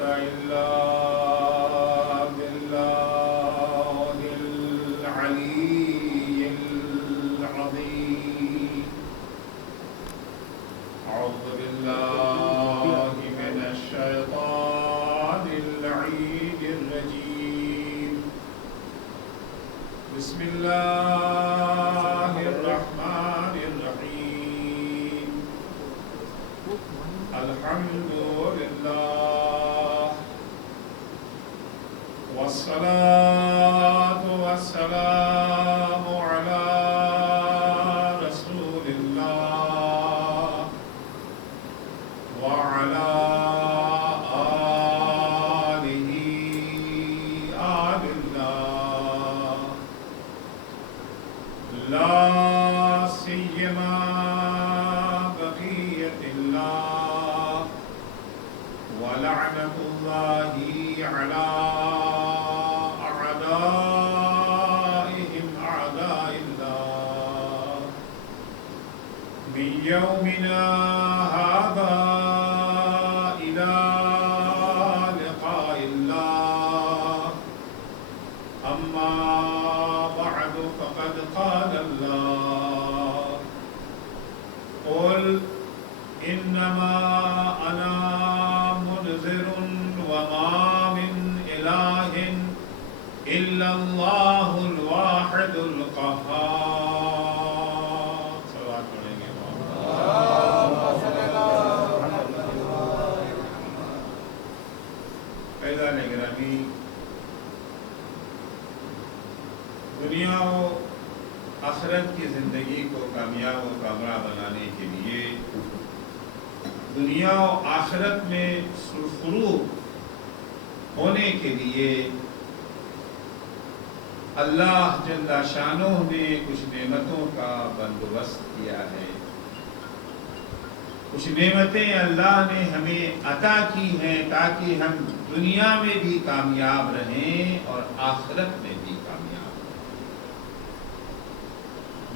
إلا بالله العلي العظيم. أعوذ بالله من الشيطان اللعين الرجيم. بسم الله الرحمن الرحيم. الحمد لله والصلاة والسلام على رسول الله وعلى آله آل الله، لا سيما بقية الله ولعنة الله على أعدائهم أعداء الله من يومنا هذا إلى لقاء الله. أما بعد فقد قال الله: قل إنما أنا منذر وما من إله إلا الله الواحد القهار. صلوات پڑھیں گے. فیضان گرامی، دنیا و آخرت کی زندگی کو کامیاب و کامرا بنانے کے لیے، دنیا و آخرت میں سرخرو ہونے کے لیے اللہ جل شانہ نے کچھ نعمتوں کا بندوبست کیا ہے. کچھ نعمتیں اللہ نے ہمیں عطا کی ہیں تاکہ ہم دنیا میں بھی کامیاب رہیں اور آخرت میں بھی کامیاب رہیں،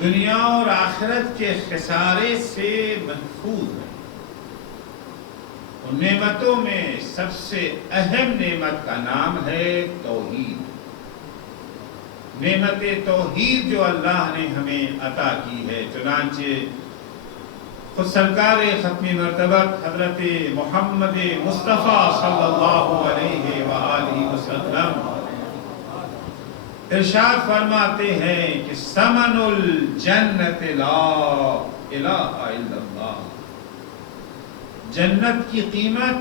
دنیا اور آخرت کے خسارے سے محفوظ ہیں. ان نعمتوں میں سب سے اہم نعمت کا نام ہے توحید. نعمت توحید جو اللہ نے ہمیں عطا کی ہے، چنانچہ خود سرکار ختم مرتبت حضرت محمد مصطفیٰ صلی اللہ علیہ وآلہ وسلم ارشاد فرماتے ہیں کہ ثمن الجنت لا الہ الا اللہ. جنت کی قیمت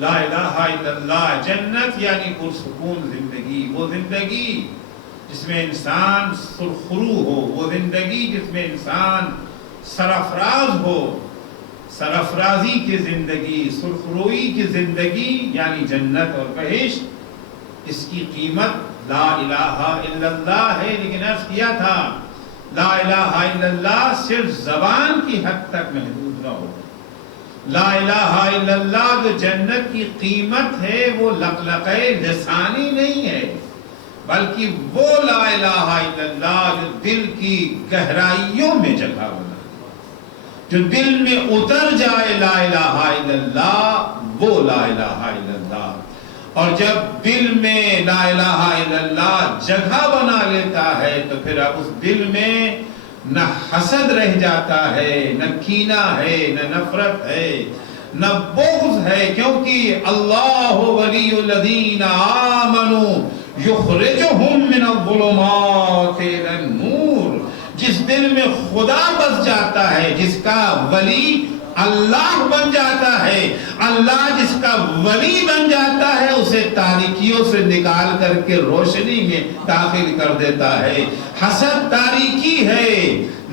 لا الہ الا اللہ. جنت یعنی پرسکون زندگی، وہ زندگی جس میں انسان سرخرو ہو، وہ زندگی جس میں انسان سرفراز ہو. سرفرازی کی زندگی، سرخروئی کی زندگی یعنی جنت اور بہشت، اس کی قیمت لا الہ الا اللہ ہے. لیکن عرض کیا تھا لا الہ الا اللہ صرف زبان کی حد تک محدود نہ ہو. لا الہ الا اللہ جو جنت کی قیمت ہے وہ لقلقہ لسانی نہیں ہے، بلکہ وہ لا الہ الا اللہ جو دل کی گہرائیوں میں جگہ بنا، جو دل میں اتر جائے لا الہ الا اللہ، وہ لا الہ الا اللہ. اور جب دل میں لا الہ الا اللہ جگہ بنا لیتا ہے تو پھر اب اس دل میں نہ حسد رہ جاتا ہے، نہ کینہ ہے، نہ نفرت ہے، نہ بغض ہے، کیونکہ اللہ ولی الذین آمنوا یخرجہم من الظلمات الی النور. جس دل میں خدا بس جاتا ہے، جس کا ولی اللہ بن جاتا ہے، اللہ جس کا ولی بن جاتا ہے، اسے تاریکیوں سے نکال کر کے روشنی میں داخل کر دیتا ہے. حسد تاریکی ہے،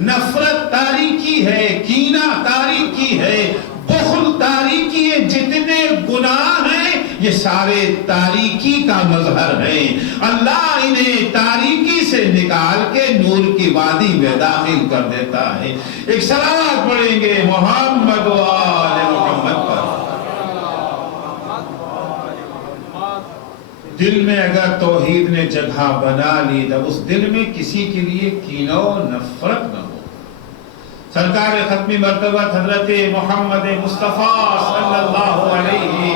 نفرت تاریکی ہے، کینہ تاریکی ہے، بخل تاریکی ہے. جتنے گناہ ہیں یہ سارے تاریکی کا مظہر ہیں. اللہ انہیں تاریکی سے نکال کے نور کی وادی میں داخل کر دیتا ہے. ایک صلوات پڑھیں گے محمد و آل محمد پر. دل میں اگر توحید نے جگہ بنا لی تو اس دل میں کسی کے لیے کینہ و نفرت نہ ہو. سرکار ختم مرتبہ حضرت محمد مصطفیٰ صلی اللہ علیہ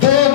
2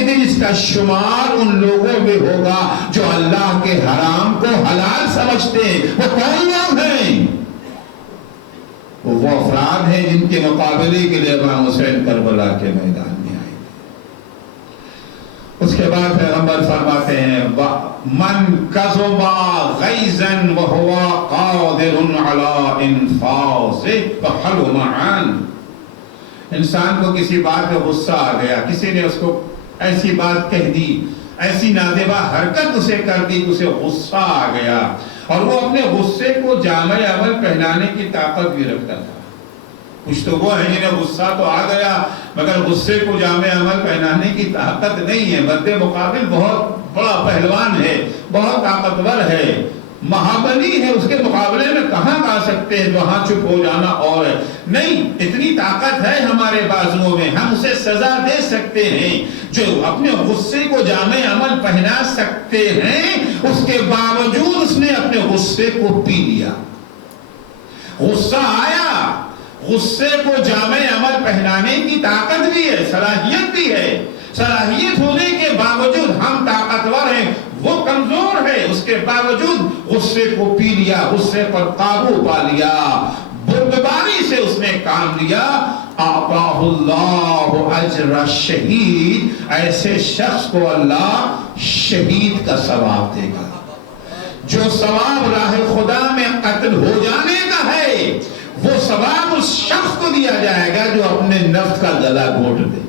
کے دن اس کا شمار ان لوگوں میں ہوگا جو اللہ کے حرام کو حلال سمجھتے ہیں۔ وہ کون لوگ ہیں؟ وہ افراد ہیں جن کے مقابلے کے لیے امام حسین کربلا کے میدان میں آئے تھے۔ اس کے بعد پیغمبر فرماتے ہیں من کذب غیظا وهو قادر على انفاذه فحلم عنه۔ انسان کو کسی بات پہ غصہ آ گیا، کسی نے اس کو ایسی بات کہہ دی، ایسی نازیبہ حرکت اسے کر دی کہ اسے غصہ آ گیا، اور وہ اپنے غصے کو جامع عمل پہنانے کی طاقت بھی رکھتا تھا۔ کچھ تو وہ ہے جنہیں غصہ تو آ گیا مگر غصے کو جامع عمل پہنانے کی طاقت نہیں ہے، مد مقابل بہت بڑا پہلوان ہے، بہت طاقتور ہے، مہابلی ہے، اس کے مقابلے میں کہاں آ سکتے ہیں؟ وہاں چپ ہو جانا اور ہے نہیں، اتنی طاقت ہے ہمارے بازوؤں میں، ہم اسے سزا دے سکتے ہیں۔ جو اپنے غصے کو جامع عمل پہنا سکتے ہیں، اس کے باوجود اس نے اپنے غصے کو پی لیا۔ غصہ آیا، غصے کو جامع عمل پہنانے کی طاقت بھی ہے، صلاحیت بھی ہے، صلاحیت ہونے کے باوجود ہم طاقتور ہیں، وہ کمزور ہے، اس کے باوجود غصے کو پی لیا، غصے پر قابو پا لیا، بردباری سے اس نے کام لیا۔ آتاہ اللہ اجر الشہید، ایسے شخص کو اللہ شہید کا ثواب دے گا۔ جو ثواب راہ خدا میں قتل ہو جانے کا ہے، وہ ثواب اس شخص کو دیا جائے گا جو اپنے نفس کا گلا گھونٹ دے۔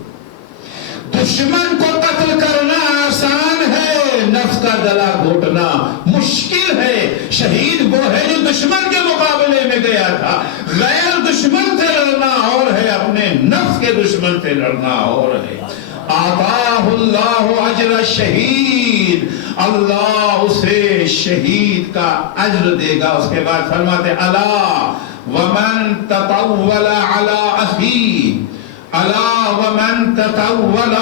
دشمن کو قتل کرنا آسان ہے، نفس کا گلا گھونٹنا مشکل ہے۔ شہید وہ ہے جو دشمن کے مقابلے میں گیا تھا، غیر دشمن سے لڑنا اور ہے، اپنے نفس کے دشمن سے لڑنا اور ہے۔ آتاہ اللہ اجر الشہید، اللہ اسے شہید کا اجر دے گا۔ اس کے بعد فرماتے الا ومن تطول علی اخیہ، الا ومن تطول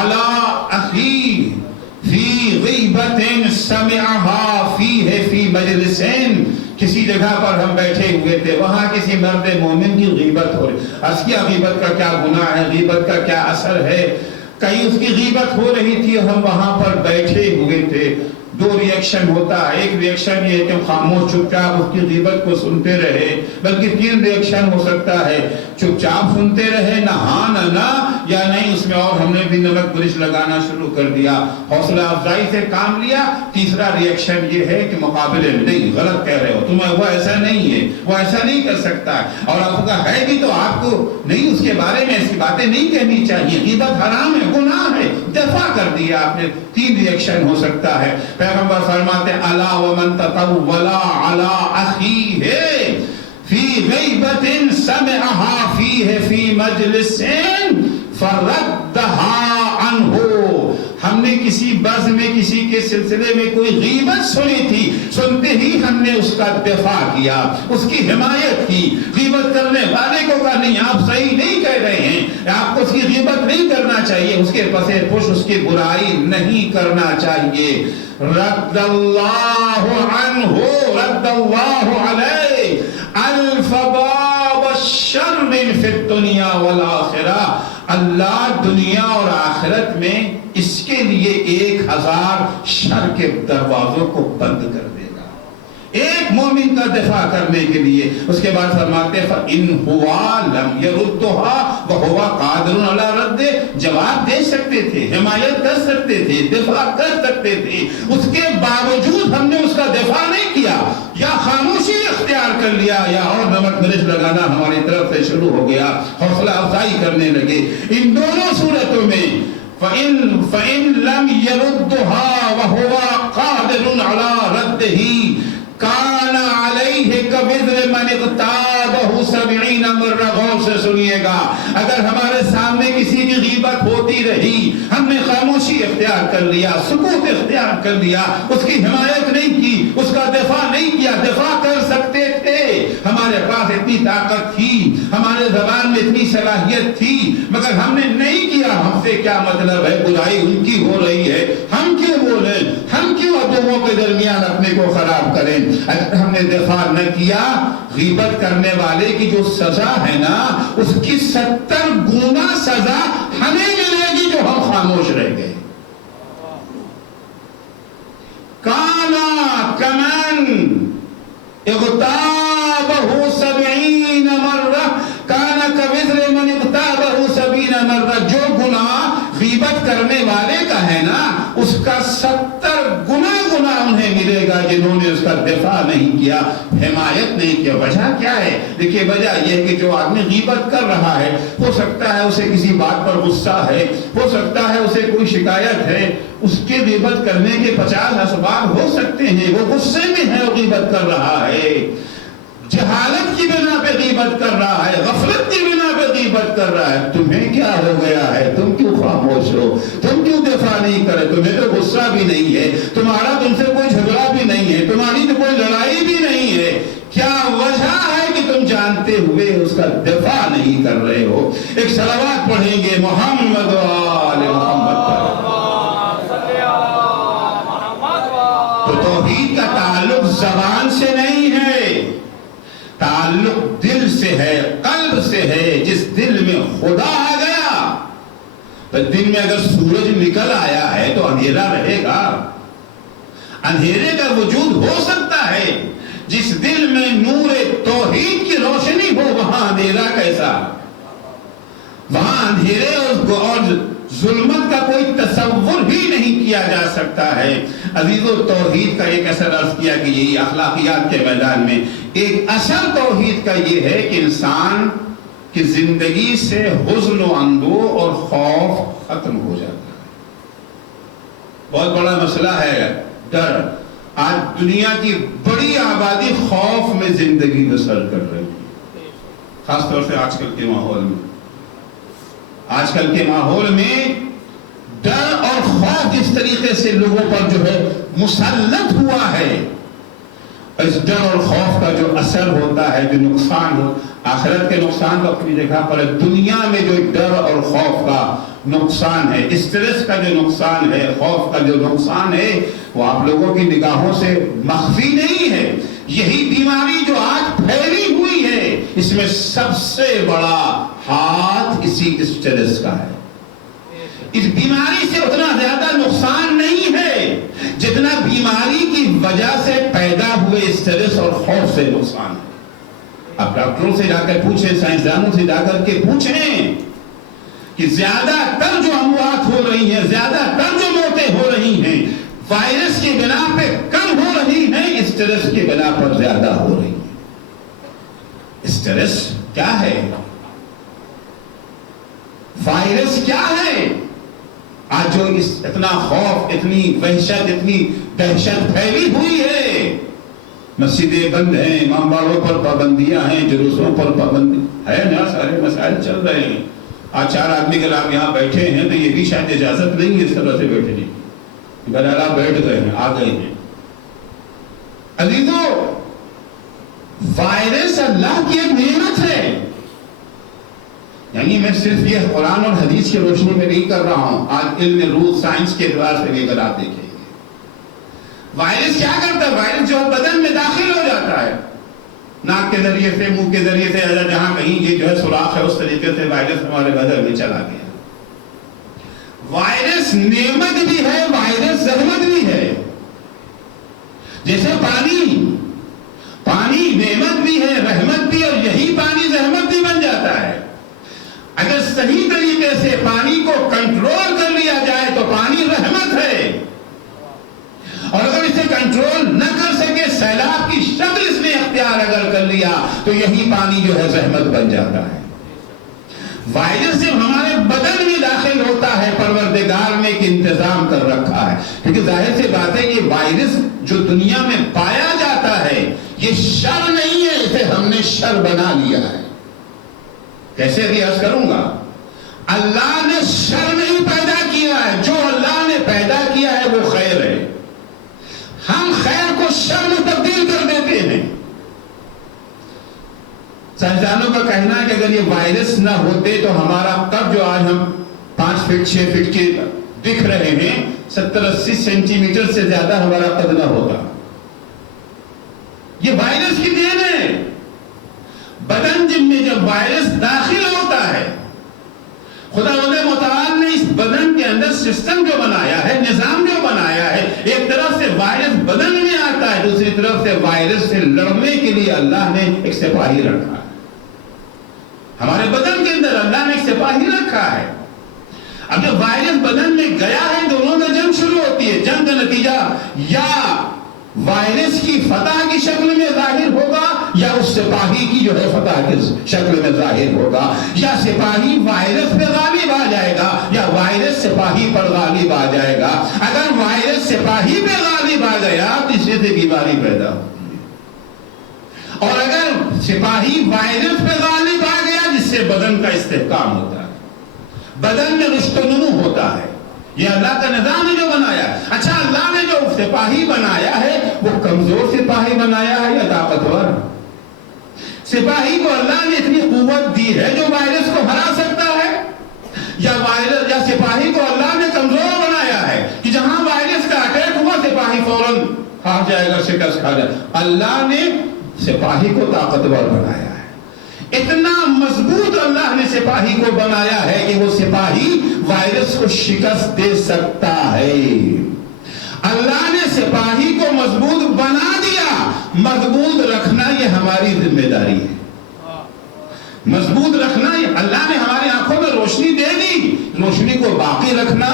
علی اخیہ فی غیبت سمعها فیہ فی مجلس، کسی جگہ پر ہم بیٹھے ہوئے تھے، وہاں کسی مرد مومن کی غیبت ہو رہی، اس کی غیبت کا کیا گناہ ہے، غیبت کا کیا اثر ہے، کہیں اس کی غیبت ہو رہی تھی، ہم وہاں پر بیٹھے ہوئے تھے۔ دو ریئیکشن ہوتا ہے، ایک ریئیکشن یہ ہے کہ خاموش چپ چاپ اس کی غیبت کو سنتے رہے، بلکہ تین ریئیکشن ہو سکتا ہے، چپ چاپ سنتے رہے، نہ ہاں نہ نہ، یا نہیں اس میں اور ہم نے بھی نمک مرچ لگانا شروع کر دیا، حوصلہ افزائی سے کام لیا۔ تیسرا ریئیکشن یہ ہے کہ مقابلے میں نہیں، غلط کہہ رہے ہو تم، وہ ایسا نہیں ہے، وہ ایسا نہیں کر سکتا ہے، اور آپ کا ہے بھی تو آپ کو نہیں، اس کے بارے میں ایسی باتیں نہیں کہنی چاہیے، غیبت حرام ہے، گناہ ہے، دفاع کر دیا آپ نے۔ تین ریئیکشن ہو سکتا ہے۔ پیغمبر فرماتے الا ومن تطول علی اخیہ فی غیبت سمعها فیہ فی مجلس فردها عنہ، ہم نے کسی بز میں کسی کے سلسلے میں کوئی غیبت سنی تھی، سنتے ہی ہم نے اس کا دفاع کیا، اس کی حمایت کی۔ غیبت کرنے والے کو کہا نہیں آپ صحیح نہیں کہہ رہے ہیں، آپ کو اس کی غیبت نہیں کرنا چاہیے، اس کے پس پش اس کی برائی نہیں کرنا چاہیے۔ رد اللہ عنہ، رد اللہ علیہ الف باب الشر فی الدنیا والآخرہ، اللہ دنیا اور آخرت میں اس کے لیے 1000 شر کے دروازوں کو بند کر دے گا، ایک مومن کا دفاع کرنے کے لیے۔ اس کے بعد فرماتے فَإِنْ هُوَا لَمْ يَرُدُّهَا وَهُوَ قَادِرٌ عَلَى رَدِّهِ، جواب دے سکتے تھے، حمایت کر سکتے تھے، دفاع کر سکتے تھے، اس کے باوجود ہم نے اس کا دفاع نہیں کیا، یا خاموشی اختیار کر لیا، یا اور نمک مرچ لگانا ہماری طرف سے شروع ہو گیا، حوصلہ افزائی کرنے لگے۔ ان دونوں صورتوں میں فَإِن لَمْ يَرُدُّهَا وَهُوَ قَادِرٌ عَلَى رَدِّهِ کان علیہ کبذر من اغتابہ 70 مرہ، غور سے سنیے گا، اگر ہمارے سامنے کسی کی غیبت ہوتی رہی، ہم نے خاموشی اختیار کر لیا، سکوت اختیار کر لیا، اس کی حمایت نہیں کی، اس کا دفاع نہیں کیا، دفاع کر سکتے تھے، ہمارے پاس اتنی طاقت تھی، ہمارے زبان میں اتنی صلاحیت تھی، مگر ہم نے نہیں کیا۔ ہم سے کیا مطلب ہے، برائی ان کی ہو رہی ہے، ہم کیوں بولیں، ہم کیوں دونوں کے درمیان اپنے کو خراب کریں؟ اگر ہم نے دفاع نہ کیا، غیبت کرنے والے کی جو سزا ہے نا، اس کی 70 گنا سزا ہمیں ملے گی جو ہم خاموش رہ گئے. کانا کمن اغتابہ 70 مرہ کانا کوزر من اغتابہ 70 مرہ. جو گناہ غیبت کرنے والے کا ہے نا اس کا 70 گنا انہیں ملے گا جنہوں نے اس کا دفاع نہیں کیا, حمایت نہیں کیا. وجہ کیا ہے؟ دیکھیے وجہ یہ کہ جو آدمی غیبت کر رہا ہے ہو سکتا ہے اسے کسی بات پر غصہ ہے, ہو سکتا ہے اسے کوئی شکایت ہے, اس کے غیبت کرنے کے 50 اسباب ہو سکتے ہیں. وہ غصے میں ہے, وہ غیبت کر رہا ہے, جہالت کی بنا پہ غیبت کر رہا ہے, غفلت کی بنا پہ غیبت کر رہا ہے. تمہیں کیا ہو گیا ہے؟ تم کیوں خاموش ہو؟ تم کیوں دفاع نہیں کرے؟ تمہیں تو غصہ بھی نہیں ہے, تمہارا تم سے کوئی جھگڑا بھی نہیں ہے, تمہاری تو کوئی لڑائی بھی نہیں ہے. کیا وجہ ہے کہ تم جانتے ہوئے اس کا دفاع نہیں کر رہے ہو؟ ایک صلوات پڑھیں گے محمد و آل محمد پر. تو توحید کا تعلق زبان سے نہیں ہے, تعلق دل سے ہے, قلب سے ہے. جس دل میں خدا آ گیا تو دن میں اگر سورج نکل آیا ہے تو اندھیرا رہے گا, اندھیرے کا وجود ہو سکتا ہے. جس دل میں نور توحید کی روشنی ہو وہاں اندھیرا کیسا؟ وہاں اندھیرے اور ظلمت کا کوئی تصور ہی نہیں کیا جا سکتا ہے. عزیزو, توحید کا ایک اثر عرض کیا کہ یہی اخلاقیات کے میدان میں ایک اثر توحید کا یہ ہے کہ انسان کی زندگی سے حزن و اندوہ اور خوف ختم ہو جاتا ہے. بہت بڑا مسئلہ ہے ڈر. آج دنیا کی بڑی آبادی خوف میں زندگی بسر کر رہی ہے, خاص طور سے آج کل کے ماحول میں. آج کل کے ماحول میں ڈر اور خوف جس طریقے سے لوگوں پر جو ہے مسلط ہوا ہے, اس ڈر اور خوف کا جو اثر ہوتا ہے, جو نقصان ہو, آخرت کے نقصان تو اپنی جگہ پر ہے, دنیا میں جو ڈر اور خوف کا نقصان ہے, اسٹریس کا جو نقصان ہے, خوف کا جو نقصان ہے, وہ آپ لوگوں کی نگاہوں سے مخفی نہیں ہے. یہی بیماری جو آج پھیلی ہوئی ہے اس میں سب سے بڑا ہاتھ اسی اسٹریس کا ہے. اس بیماری سے اتنا زیادہ نقصان نہیں ہے جتنا بیماری کی وجہ سے پیدا ہوئے اسٹریس اور خوف سے نقصان ہے. آپ ڈاکٹروں سے جا کر پوچھیں, سائنسدانوں سے جا کر کے پوچھیں کہ زیادہ تر جو اموات ہو رہی ہیں, زیادہ تر جو موتیں ہو رہی ہیں, وائرس کی بنا پہ کم ہو رہی ہیں, اسٹریس کی بنا پر زیادہ ہو رہی ہیں. اسٹریس کیا ہے؟ وائرس کیا ہے؟ آج جو اتنا خوف, اتنی وحشت, اتنی دہشت پھیلی ہوئی ہے, مسجدیں بند ہیں, امام باڑوں پر پابندیاں ہیں, جلوسوں پر پابندی ہے نا, سارے مسائل چل رہے ہیں. آج 4 آدمی اگر آپ یہاں بیٹھے ہیں تو یہ بھی شاید اجازت نہیں ہے اس طرح سے بیٹھنے کی, اگر آپ بیٹھ گئے ہیں, آ گئے ہیں. عزیزو, وائرس اللہ کی ایک نعمت ہے. یعنی میں صرف یہ قرآن اور حدیث کی روشنی میں نہیں کر رہا ہوں, آج علم روح سائنس کے اعتبار سے لے کر آپ دیکھیں گے وائرس کیا کرتا ہے. وائرس جو بدن میں داخل ہو جاتا ہے, ناک کے ذریعے سے, منہ کے ذریعے سے, جہاں کہیں یہ جو ہے سوراخ ہے اس طریقے سے وائرس ہمارے بدن میں چلا گیا. وائرس نعمت بھی ہے, وائرس زحمت بھی ہے. جیسے پانی نعمت بھی ہے, رحمت بھی, اور یہی پانی زحمت بھی بن جاتا ہے. اگر صحیح طریقے سے پانی کو کنٹرول کر لیا جائے تو پانی رحمت ہے, اور اگر اسے کنٹرول نہ کر سکے, سیلاب کی شکل اس نے اختیار اگر کر لیا تو یہی پانی جو ہے زحمت بن جاتا ہے. وائرس جب ہمارے بدن میں داخل ہوتا ہے, پروردگار نے ایک انتظام کر رکھا ہے, کیونکہ ظاہر سی بات ہے یہ وائرس جو دنیا میں پایا جاتا ہے یہ شر نہیں ہے, اسے ہم نے شر بنا لیا ہے. کیسے بھی عرض کروں گا, اللہ نے شر نہیں پیدا کیا ہے, جو اللہ نے پیدا کیا ہے وہ خیر ہے. ہم خیر کو شر میں تبدیل کر دیتے ہیں. سائنسدانوں کا کہنا ہے کہ اگر یہ وائرس نہ ہوتے تو ہمارا قد جو آج ہم 5 فٹ 6 فٹ کے دکھ رہے ہیں, 70-80 سینٹی میٹر سے زیادہ ہمارا قد نہ ہوتا. یہ وائرس کی دین ہے. بدن جن میں جب وائرس داخل ہوتا ہے, خدا متعال نے اس بدن کے اندر سسٹم جو بنایا ہے، نظام جو بنایا ہے، ایک طرف سے وائرس بدن میں آتا ہے، دوسری طرف سے وائرس سے لڑنے کے لیے اللہ نے ایک سپاہی رکھا ہے. ہمارے بدن کے اندر اللہ نے ایک سپاہی رکھا ہے. اب جب وائرس بدن میں گیا ہے، دونوں میں جنگ شروع ہوتی ہے. جنگ کا نتیجہ یا وائرس کی فتح کی شکل میں ظاہر ہوگا، یا اس سپاہی کی جو ہے فتح کی شکل میں ظاہر ہوگا. یا سپاہی وائرس پہ غالب آ جائے گا، یا وائرس سپاہی پر غالب آ جائے گا. اگر وائرس سپاہی پہ غالب آ گیا تو اس سے بیماری پیدا ہوتی ہے، اور اگر سپاہی وائرس پہ غالب آ گیا جس سے بدن کا استحکام ہوتا ہے، بدن میں رشت و نمو ہوتا ہے. یہ اللہ کا نظام ہے جو بنایا. اچھا، اللہ نے جو سپاہی بنایا ہے وہ کمزور سپاہی بنایا ہے یا طاقتور؟ سپاہی کو اللہ نے اتنی قوت دی ہے جو وائرس کو ہرا سکتا ہے، یا وائرس یا سپاہی کو اللہ نے کمزور بنایا ہے کہ جہاں وائرس کا اٹیک ہوا سپاہی فوراً ہار جائے گا، شکست کھا جائے گا؟ اللہ نے سپاہی کو طاقتور بنایا ہے. اتنا مضبوط اللہ نے سپاہی کو بنایا ہے کہ وہ سپاہی وائرس کو شکست دے سکتا ہے. اللہ نے سپاہی کو مضبوط بنا دیا. مضبوط رکھنا یہ ہماری ذمہ داری ہے. مضبوط رکھنا یہ اللہ نے ہماری آنکھوں میں روشنی دے دی، روشنی کو باقی رکھنا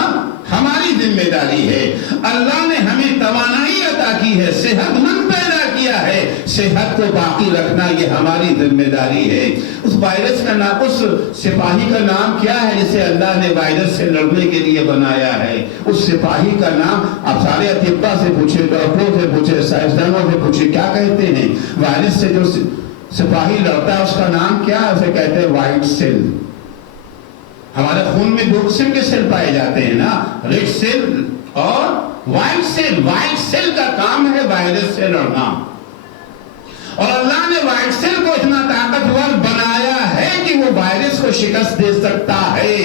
ہماری ذمہ داری ہے. اللہ نے ہمیں توانائی عطا کی ہے، صحت مند پیدا کیا ہے، صحت کو باقی رکھنا یہ ہماری ذمہ داری ہے. اس وائرس کا نام، اس سپاہی کا نام کیا ہے جسے اللہ نے وائرس سے لڑنے کے لیے بنایا ہے؟ اس سپاہی کا نام آپ سارے اطباء سے پوچھیں، ڈاکٹروں سے پوچھیں، سائنسدانوں سے پوچھیں، کیا کہتے ہیں وائرس سے جو سپاہی لڑتا ہے اس کا نام کیا ہے؟ اسے کہتے ہیں وائٹ سیل. ہمارے خون میں دو قسم کے سیل پائے جاتے ہیں نا، ریڈ سیل اور وائٹ سیل. وائٹ سیل کا کام ہے وائرس سے لڑنا، اور اللہ نے وائٹ سیل کو اتنا طاقتور بنایا ہے کہ وہ وائرس کو شکست دے سکتا ہے.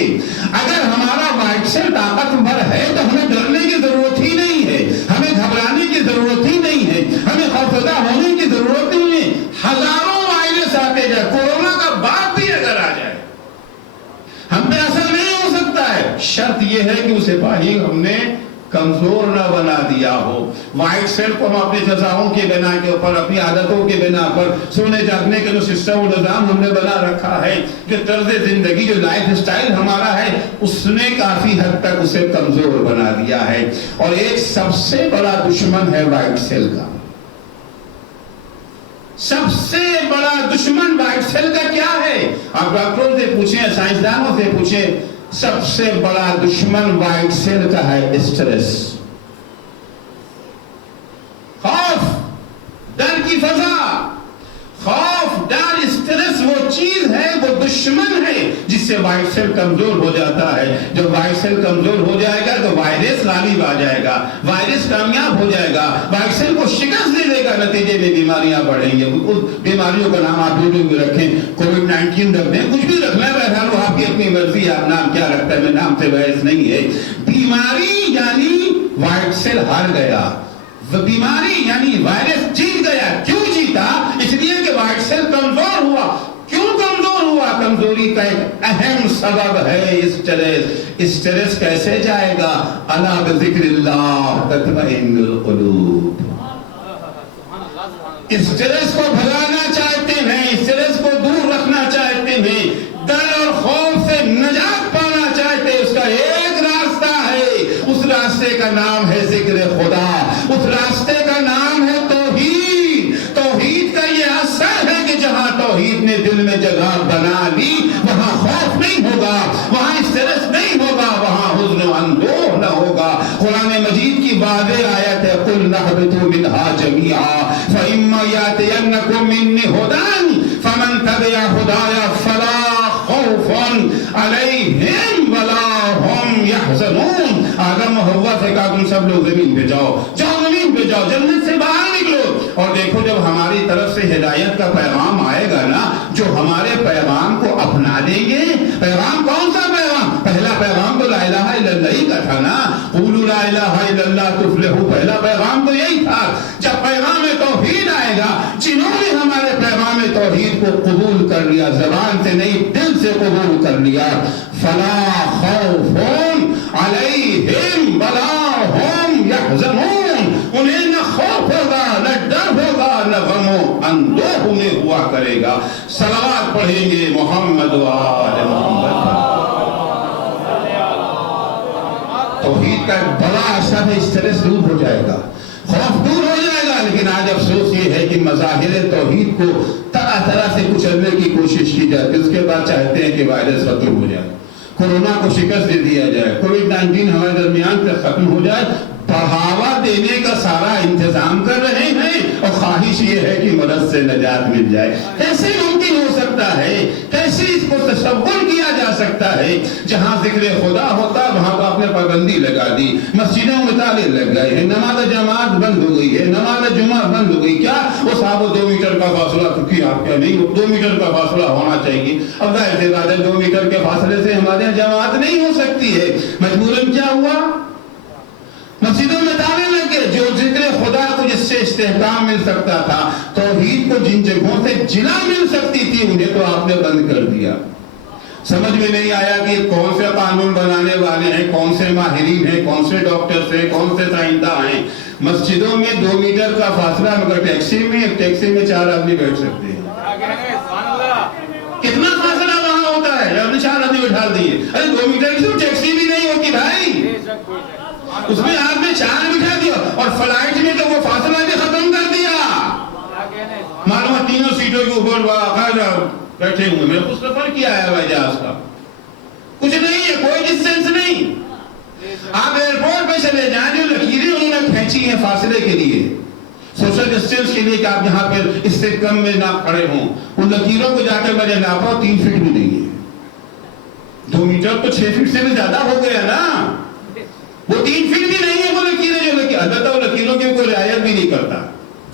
اگر ہمارا وائٹ سیل طاقتور ہے تو ہمیں ڈرنے کی ضرورت ہی نہیں ہے، ہمیں گھبرانے کی ضرورت ہی نہیں ہے، ہمیں خوفزدہ ہونے کی ضرورت ہی نہیں. ہزاروں وائرس آتے جائے، کورونا کا باپ بھی اگر آ جائے ہم پہ اثر نہیں ہو سکتا ہے. شرط یہ ہے کہ اسے سپاہی ہم نے کمزور نہ بنا دیا ہو. وائٹ سیل کو ہم اپنی جزاؤں کی بنا کے اوپر، اپنی عادتوں کی بنا پر، سونے جاگنے کے جو سسٹم و نظام ہم نے بنا رکھا ہے، جو طرز زندگی، جو لائف سٹائل ہمارا ہے، اس نے کافی حد تک اسے کمزور بنا دیا ہے. اور ایک سب سے بڑا دشمن ہے وائٹ سیل کا. سب سے بڑا دشمن وائٹ سیل کا کیا ہے؟ آپ ڈاکٹروں سے پوچھیں، سائنسدانوں سے پوچھیں، سب سے بڑا دشمن وائٹ سیل کا ہے اسٹریس. خوف، ڈر کی فضا. خوف، ڈر، اسٹریس وہ چیز ہے، وہ دشمن ہے جس سے وائٹ سیل کمزور ہو جاتا ہے. جب وائٹ سیل کمزور ہو جائے گا تو وائرس غالب آ جائے گا، وائرس کامیاب ہو جائے گا، وائٹ سیل کو شکست دے دے گا، نتیجے میں بیماریاں بڑھیں گی. اس بیماریوں کا نام آپ جو بھی رکھیں، کووڈ-19 رکھ دیں، کچھ بھی رکھ لیں، بہرحال وہ آپ کی اپنی مرضی ہے، آپ نام کیا رکھتا ہے، میں نام سے بحث نہیں ہے. بیماری یعنی وائٹ سیل ہار گیا، بیماری یعنی وائرس جیت گیا. کیوں جیتا؟ اس لیے کہ وائٹ سیل کمزور ہوا. کیوں کمزور ہوا؟ کمزوری کا ایک اہم سبب ہے اسٹریس. اسٹریس کیسے جائے گا؟ الا بذکر اللہ تطمئن القلوب. اسٹریس کو بھگانا چاہتے ہیں، اسٹریس کو دور رکھنا چاہتے ہیں، ڈر اور خوف سے نجات پانا چاہتے ہیں، اس کا ایک راستہ ہے. اس راستے کا نام ہے ذکر خدا. اس راستے کا نام ہے توحید. توحید کا یہ اثر ہے کہ جہاں توحید نے دل میں جگہ بنا لی وہاں خوف نہیں ہوگا، وہاں اسٹریس نہیں ہوگا، وہاں حزن و اندوہ نہ ہوگا. قرآن مجید کی واضح آیت ہے قُلْ نَهْبِطُوا مِنْهَا جَمِيعًا فَإِمَّا يَأْتِيَنَّكُم مِّنِّي هُدًى فَمَن تَبِعَ هُدَايَ فَلَا خَوْفٌ عَلَيْهِمْ وَلَا هُمْ يَحْزَنُونَ. آدم و حوا سے کہا تم سب لوگ زمین پہ جاؤ، جاؤ زمین پہ جاؤ، جنت سے باہر نکلو. اور دیکھو جب ہماری طرف سے ہدایت کا پیغام آئے گا نا، جو ہمارے پیغام کو اپنا لیں گے. پیغام کون سا پیغام؟ پہلا پیغام تو لا الہ الا اللہ کا تھا نا، قولوا لا الہ الا اللہ تفلحوا. پہلا پیغام تو یہی تھا. جب پیغام توحید آئے گا، جنہوں نے ہمارے پیغام توحید کو قبول کر لیا، زبان سے نہیں دل سے قبول کر لیا، فلا خوف علیہم انہیں نہ خوف ہوگا، نہ ڈر ہوگا، نہ غم و اندوہ انہیں ہوا کرے گا۔ صلوات پڑھیں گے محمد و آل محمد۔ توحید کا ایک بڑا اثر ہے، اسٹریس دور ہو جائے گا، خوف دور ہو جائے گا۔ لیکن آج افسوس یہ ہے کہ مظاہر توحید کو طرح طرح سے کچلنے کی کوشش کی جاتی ہے، اس کے بعد چاہتے ہیں کہ وائرس ختم ہو جائے، کورونا کو شکست دے دیا جائے، کووڈ-19 ہمارے درمیان سے ختم ہو جائے، بڑھاوا دینے کا سارا انتظام کر رہے ہیں، اور خواہش یہ ہے کہ مرض سے نجات مل جائے۔ کیسے ممکن ہو سکتا ہے؟ کیسے اس کو تصور کیا جا سکتا ہے؟ جہاں ذکر خدا ہوتا وہاں تو آپ نے پابندی لگا دی، مسجدوں میں تالے لگ گئے ہیں، نماز جماعت بند ہو گئی ہے، نماز جمعہ بند ہو گئی۔ کیا وہ صاحب 2 میٹر کا فاصلہ کیونکہ آپ کیا نہیں، 2 میٹر کا فاصلہ ہونا چاہیے۔ اب ظاہر سی بات ہے 2 میٹر کے فاصلے سے ہمارے یہاں جماعت نہیں ہو سکتی ہے، مجبوراً کیا ہوا؟ مسجدوں میں تالے لگ گئے۔ جو ذکر خدا کو جس سے استحکام مل سکتا تھا، توحید کو جن جگہوں سے جلا مل سکتی تھی، انہیں تو آپ نے بند کر دیا۔ سمجھ میں نہیں آیا کہ کون سے قانون بنانے والے ہیں، کون سے ماہرین ہیں، کون سے ڈاکٹرز ہیں، کون سے سائنسداں ہیں۔ مسجدوں میں 2 میٹر کا فاصلہ، مگر ٹیکسی میں 4 آدمی بیٹھ سکتے ہیں۔ کتنا فاصلہ وہاں ہوتا ہے؟ آپ نے 4 آدمی بٹھا دیے۔ ارے 2 میٹر کی ٹیکسی بھی نہیں ہوتی بھائی، اس میں آپ نے 4 بٹھا دیا، اور فلائٹ میں تو وہ فاصلہ بھی ختم کر دیا۔ معلوم ہے 3 سیٹوں کے اوپر بیٹھے ہوئے، میں نے سفر کیا ہے ہوائی جہاز کا، کچھ نہیں ہے، کوئی ڈسٹینس نہیں۔ آپ ایئرپورٹ پہ چلے جائیں، جو لکیریں انہوں نے کھینچی ہیں فاصلے کے لیے، سوشل ڈسٹینس کے لیے کہ آپ یہاں پہ اس سے کم میں نہ کھڑے ہوں، ان لکیروں کو جا کے میں نے ناپا 3 فٹ بھی نہیں ہے۔ 2 میٹر تو 6 فٹ سے بھی زیادہ ہو گیا نا، وہ 3 فٹ بھی نہیں ہے وہ لکیریں جو لکیر، البتہ وہ لکیروں کی کوئی رعایت بھی نہیں کرتا۔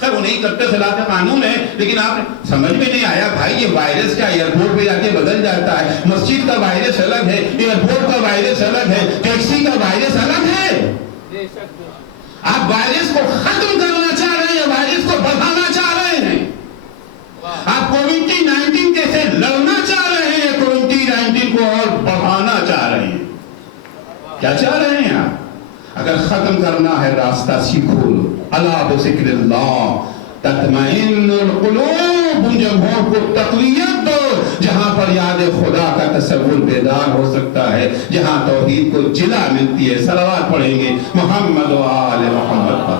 خیر وہ نہیں کرتے، خلاف قانون ہے، لیکن آپ سمجھ میں نہیں آیا بھائی یہ وائرس کا ایئرپورٹ پہ جا کے بدل جاتا ہے۔ مسجد کا وائرس الگ ہے، ایئرپورٹ کا وائرس الگ ہے، ٹیکسی کا وائرس الگ ہے۔ آپ وائرس کو ختم کرنا چاہ رہے ہیں، وائرس کو بڑھانا چاہ رہے ہیں۔ آپ کووڈ-19 کیسے لڑنا چاہ رہے ہیں، کووڈ-19 کو اور بڑھانا چاہ رہے ہیں۔ کیا چاہ رہے ہیں آپ؟ اگر ختم کرنا ہے راستہ سیکھو، الا بذکر اللہ تطمئن القلوب، ان جگہوں کو تقویت دو جہاں پر یاد خدا کا تصور بیدار ہو سکتا ہے، جہاں توحید کو جلا ملتی ہے۔ صلوات پڑھیں گے محمد و آل محمد پر۔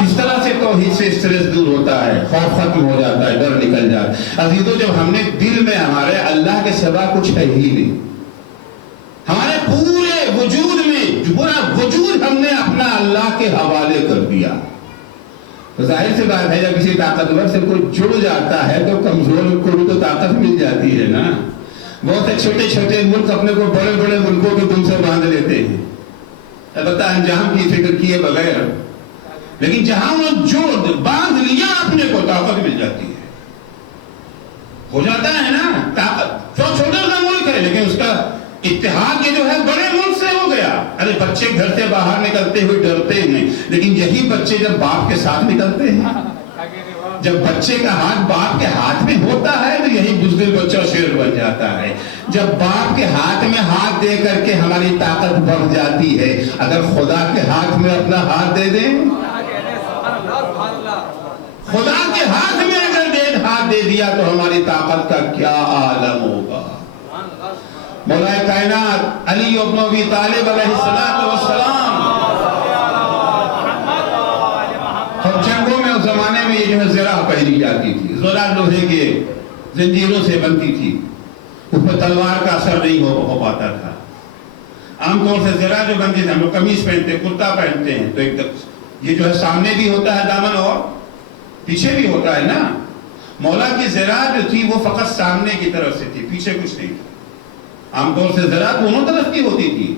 کس طرح سے توحید سے اسٹریس دور ہوتا ہے، خوف ختم ہو جاتا ہے، ڈر نکل جاتا ہے۔ عزیزو جب ہم نے دل میں ہمارے اللہ کے سوا کچھ ہے ہی نہیں، ہمارے پورے وجود میں پورا وجود ہم نے اپنا اللہ کے حوالے کر دیا، تو ظاہر سی بات ہے جب کسی طاقتور سے کوئی جڑ جاتا ہے تو کمزور کو بھی تو طاقت مل جاتی ہے نا۔ بہت سے چھوٹے چھوٹے ملک اپنے کو بڑے بڑے ملکوں کے دم سے باندھ لیتے ہیں، البتہ انجام کی فکر کیے بغیر، لیکن جہاں انہوں جوڑ باندھ لیا اپنے کو طاقت مل جاتی ہے، ہو جاتا ہے نا طاقت۔ چھوٹا سا ملک ہے لیکن اس کا اتحاد یہ جو ہے بڑے ملک سے ہو گیا۔ ارے بچے گھر سے باہر نکلتے ہوئے ڈرتے ہیں، لیکن یہی بچے جب باپ کے ساتھ نکلتے ہیں، جب بچے کا ہاتھ باپ کے ہاتھ میں ہوتا ہے تو یہی بزدل بچہ شیر بن جاتا ہے۔ جب باپ کے ہاتھ میں ہاتھ دے کر کے ہماری طاقت بڑھ جاتی ہے، اگر خدا کے ہاتھ میں اپنا ہاتھ دے دیں، خدا کے ہاتھ میں اگر ہاتھ دے دیا تو ہماری طاقت کا کیا عالم ہوگا۔ مولا کائنات علی ابن ابی طالب علیہ السلام، اور جنگوں میں اس زمانے میں یہ جو ہے زرہ پہنی جاتی تھی، زرہ لوہے کے زنجیروں سے بنتی تھی، اس پر تلوار کا اثر نہیں ہو پاتا تھا۔ عام طور سے زرہ جو بنتی تھی، ہم لوگ قمیص پہنتے ہیں، کرتا پہنتے ہیں، تو ایک یہ جو ہے سامنے بھی ہوتا ہے دامن اور پیچھے بھی ہوتا ہے نا۔ مولا کی زرہ جو تھی وہ فقط سامنے کی طرف سے تھی، پیچھے کچھ نہیں تھا۔ عام طور سے زرہ دونوں طرف کی ہوتی تھی،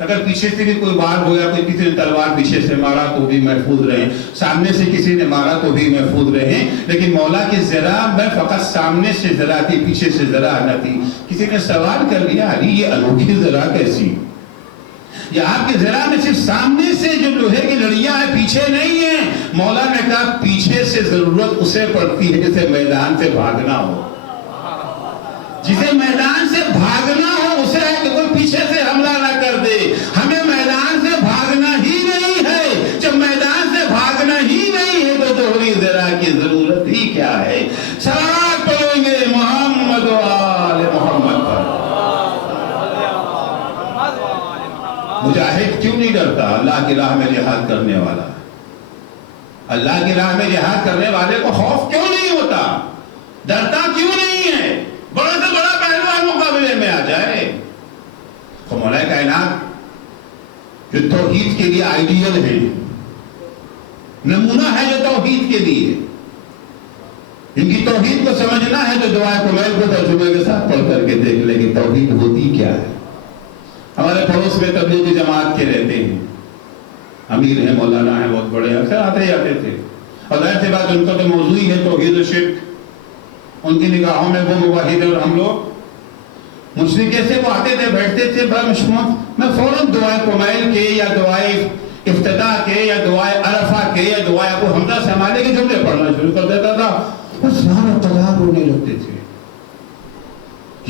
اگر پیچھے سے بھی کوئی وار ہو یا کوئی کسی نے تلوار پیچھے سے مارا تو بھی محفوظ رہیں، سامنے سے کسی نے مارا تو بھی محفوظ رہیں۔ لیکن مولا کی زرہ میں فقط سامنے سے زرہ تھی، پیچھے سے زرہ نہ تھی۔ کسی نے سوال کر لیا علی یہ انوکھی زرہ کیسی؟ یا آپ کی زرہ میں صرف سامنے سے جو لوہے کی لڑیاں ہیں، پیچھے نہیں ہیں؟ مولا نے کہا پیچھے سے ضرورت اسے پڑتی ہے جسے میدان سے بھاگنا ہو، جسے میدان سے بھاگنا ہو اسے ہے کہ کوئی پیچھے سے حملہ نہ کر دے، ہمیں میدان سے بھاگنا ہی مجاہد کیوں نہیں ڈرتا؟ اللہ کی راہ میں جہاد کرنے والا، اللہ کی راہ میں جہاد کرنے والے کو خوف کیوں نہیں ہوتا؟ ڈرتا کیوں نہیں ہے؟ بڑے سے بڑا پہلوان مقابلے میں آ جائے۔ تو مولا کائنات جو توحید کے لیے آئیڈیل ہے، نمونہ ہے جو توحید کے لیے، ان کی توحید کو سمجھنا ہے تو دعائے کمیل کو ترجمے کے ساتھ پڑھ کر کے دیکھ لیں کہ توحید ہوتی کیا ہے۔ ہمارے پڑوس میں تبلیغی جماعت کے رہتے ہیں، امیر ہیں، مولانا ہیں، بہت بڑے، اکثر آتے ہی آتے تھے، اور ظاہر سی بات ان کا تو موضوع ہی ہے توحید و شرک، ان کی نگاہوں میں وہ موحد اور ہم لوگ مشرک۔ کیسے وہ آتے تھے، بیٹھتے تھے، بڑا مشموم، میں فوراً دعائے کمیل کے یا دعائے افتتاح کے یا دعائے عرفہ کے یا دعائے ابو حمزہ سمانے کے جملے پڑھنا شروع کر دیتا تھا، وہ سارا تیار ہونے لگتے تھے۔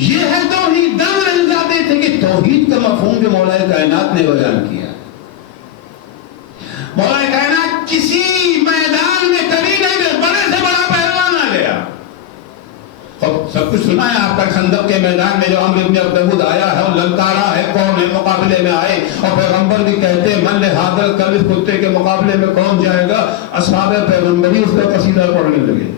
یہ ہے توحید، دم رہ جاتے تھے کہ توحید کا مفہوم جو مولا کائنات نے بیان کیا۔ مولا کائنات کسی میدان میں کبھی نہیں، بڑے سے بڑا پہلوان آ گیا۔ سب کچھ سنا ہے آپ کا، خندق کے میدان میں جو عمرو بن عبد آیا ہے اور للکارا ہے، کون ہے مقابلے میں آئے، اور پیغمبر بھی کہتے ہیں من لہذا الکلب، کتے کے مقابلے میں کون جائے گا؟ اصحاب پیغمبری اس کا قصیدہ پڑھنے لگے،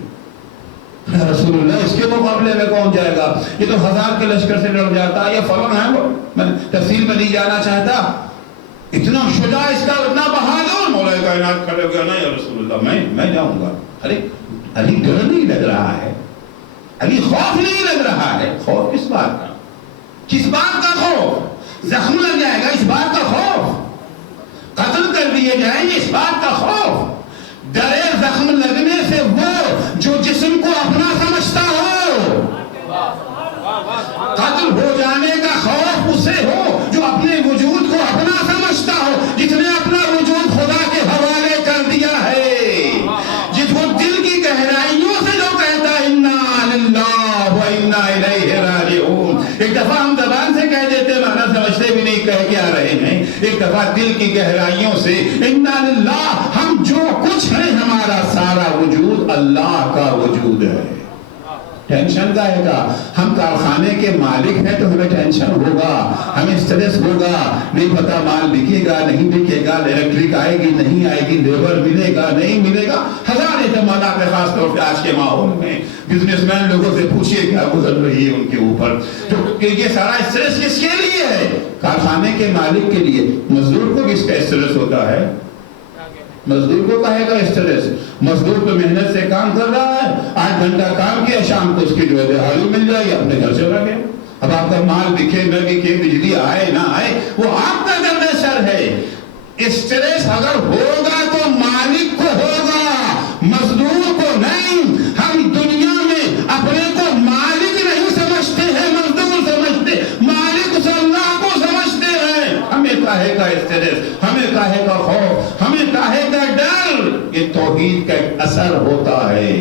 رسول اللہ اس کے مقابلے میں کون جائے گا؟ یہ تو 1000 کے لشکر سے لڑ جاتا ہے، یہ فلن ہے، وہ میں تفصیل میں نہیں جانا چاہتا، اتنا شجاع اس کا، اتنا بہادر۔ مولا کائنات کھڑے ہو گیا، نہیں یا رسول اللہ میں جاؤں گا۔ ارے علی ڈر نہیں لگ رہا ہے، علی خوف نہیں لگ رہا ہے۔ خوف کس بات کا؟ کس بات کا خوف؟ زخم لگ جائے گا اس بات کا خوف؟ قتل کر دیے جائیں گے اس بات کا خوف؟ ڈرے زخم لگنے سے وہ جو جسم کو اپنا سمجھتا ہو، قتل ہو جانے کا خوف اسے ہو جو اپنے وجود کو اپنا سمجھتا ہو، جس نے اپنا وجود خدا کے حوالے کر دیا ہے، جس کو دل کی گہرائیوں سے جو کہتا ہے انا للہ و انا الیہ راجعون۔ ایک دفعہ ہم زبان سے کہہ دیتے، معنی سمجھتے بھی نہیں کہہ کے آ رہے ہیں، ایک دفعہ دل کی گہرائیوں سے انا للہ، ہم جو کچھ ہیں ہمارا سارا وجود اللہ کا وجود ہے۔ ٹینشن کا ہے گا، ہم کارخانے کے مالک ہیں تو ہمیں ٹینشن ہوگا، ہمیں سٹریس ہوگا، نہیں پتا مال بکے گا نہیں بکے گا، الیکٹرک آئے گی نہیں آئے گی، لیبر ملے گا نہیں ملے گا، ہزار احتمالات ہیں۔ خاص طور پہ آج کے ماحول میں بزنس مین لوگوں سے پوچھئے کیا گزر رہی ہے ان کے اوپر، تو یہ سارا سٹریس کس کے لیے ہے؟ کارخانے کے مالک کے لیے۔ مزدور کو کس کا سٹریس ہوتا ہے؟ مزدور کو کہے گا سٹریس؟ مزدور تو محنت سے کام کر رہا ہے، 8 گھنٹہ کام کیا، شام کو اس کی جو ہے دہاڑی مل جائے گی، اپنے گھر چلا گیا۔ اب آپ کا مال بکے نہ بکے، بجلی آئے نہ آئے، وہ آپ کا درد سر ہے۔ سٹریس اگر ہوگا تو مالک کو ہوگا، مزدور کو نہیں۔ ہم دنیا میں اپنے کو مالک نہیں سمجھتے ہیں، مزدور سمجھتے، مالک اس اللہ کو سمجھتے ہیں۔ ہمیں کاہے کا سٹریس، ہمیں کاہے کا خوف، ہمیں کاہے کا ڈر؟ یہ توحید کا ایک اثر ہوتا ہے۔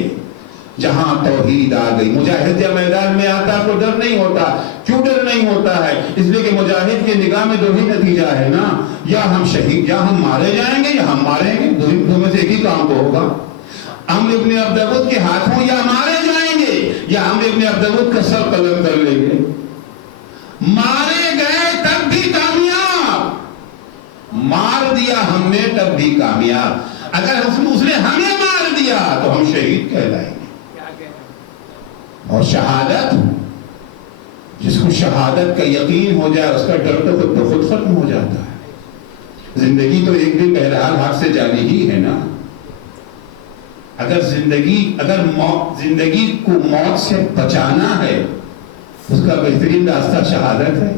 جہاں توحید آ گئی، مجاہد یا میدان میں آتا تو ڈر نہیں ہوتا۔ کیوں ڈر نہیں ہوتا ہے؟ اس لیے کہ مجاہد کی نگاہ میں دو ہی نتیجہ ہے نا، یا ہم شہید، یا ہم مارے جائیں گے یا ہم ماریں گے، دو میں سے ایک ہی کام تو ہوگا۔ عمرو بن عبد کے ہاتھوں یا مارے جائیں گے یا عمرو بن عبد کا سر قلم کر لیں گے۔ مارے گئے تب بھی کامیاب، مار دیا ہم نے تب بھی کامیاب۔ اگر اس نے ہمیں مار دیا تو ہم شہید کہلائیں گے۔ اور شہادت، جس کو شہادت کا یقین ہو جائے اس کا ڈر تو خود ختم ہو جاتا ہے۔ زندگی تو ایک دن بہرحال ہاتھ سے جانی ہی ہے نا۔ اگر زندگی کو موت سے بچانا ہے، اس کا بہترین راستہ شہادت ہے۔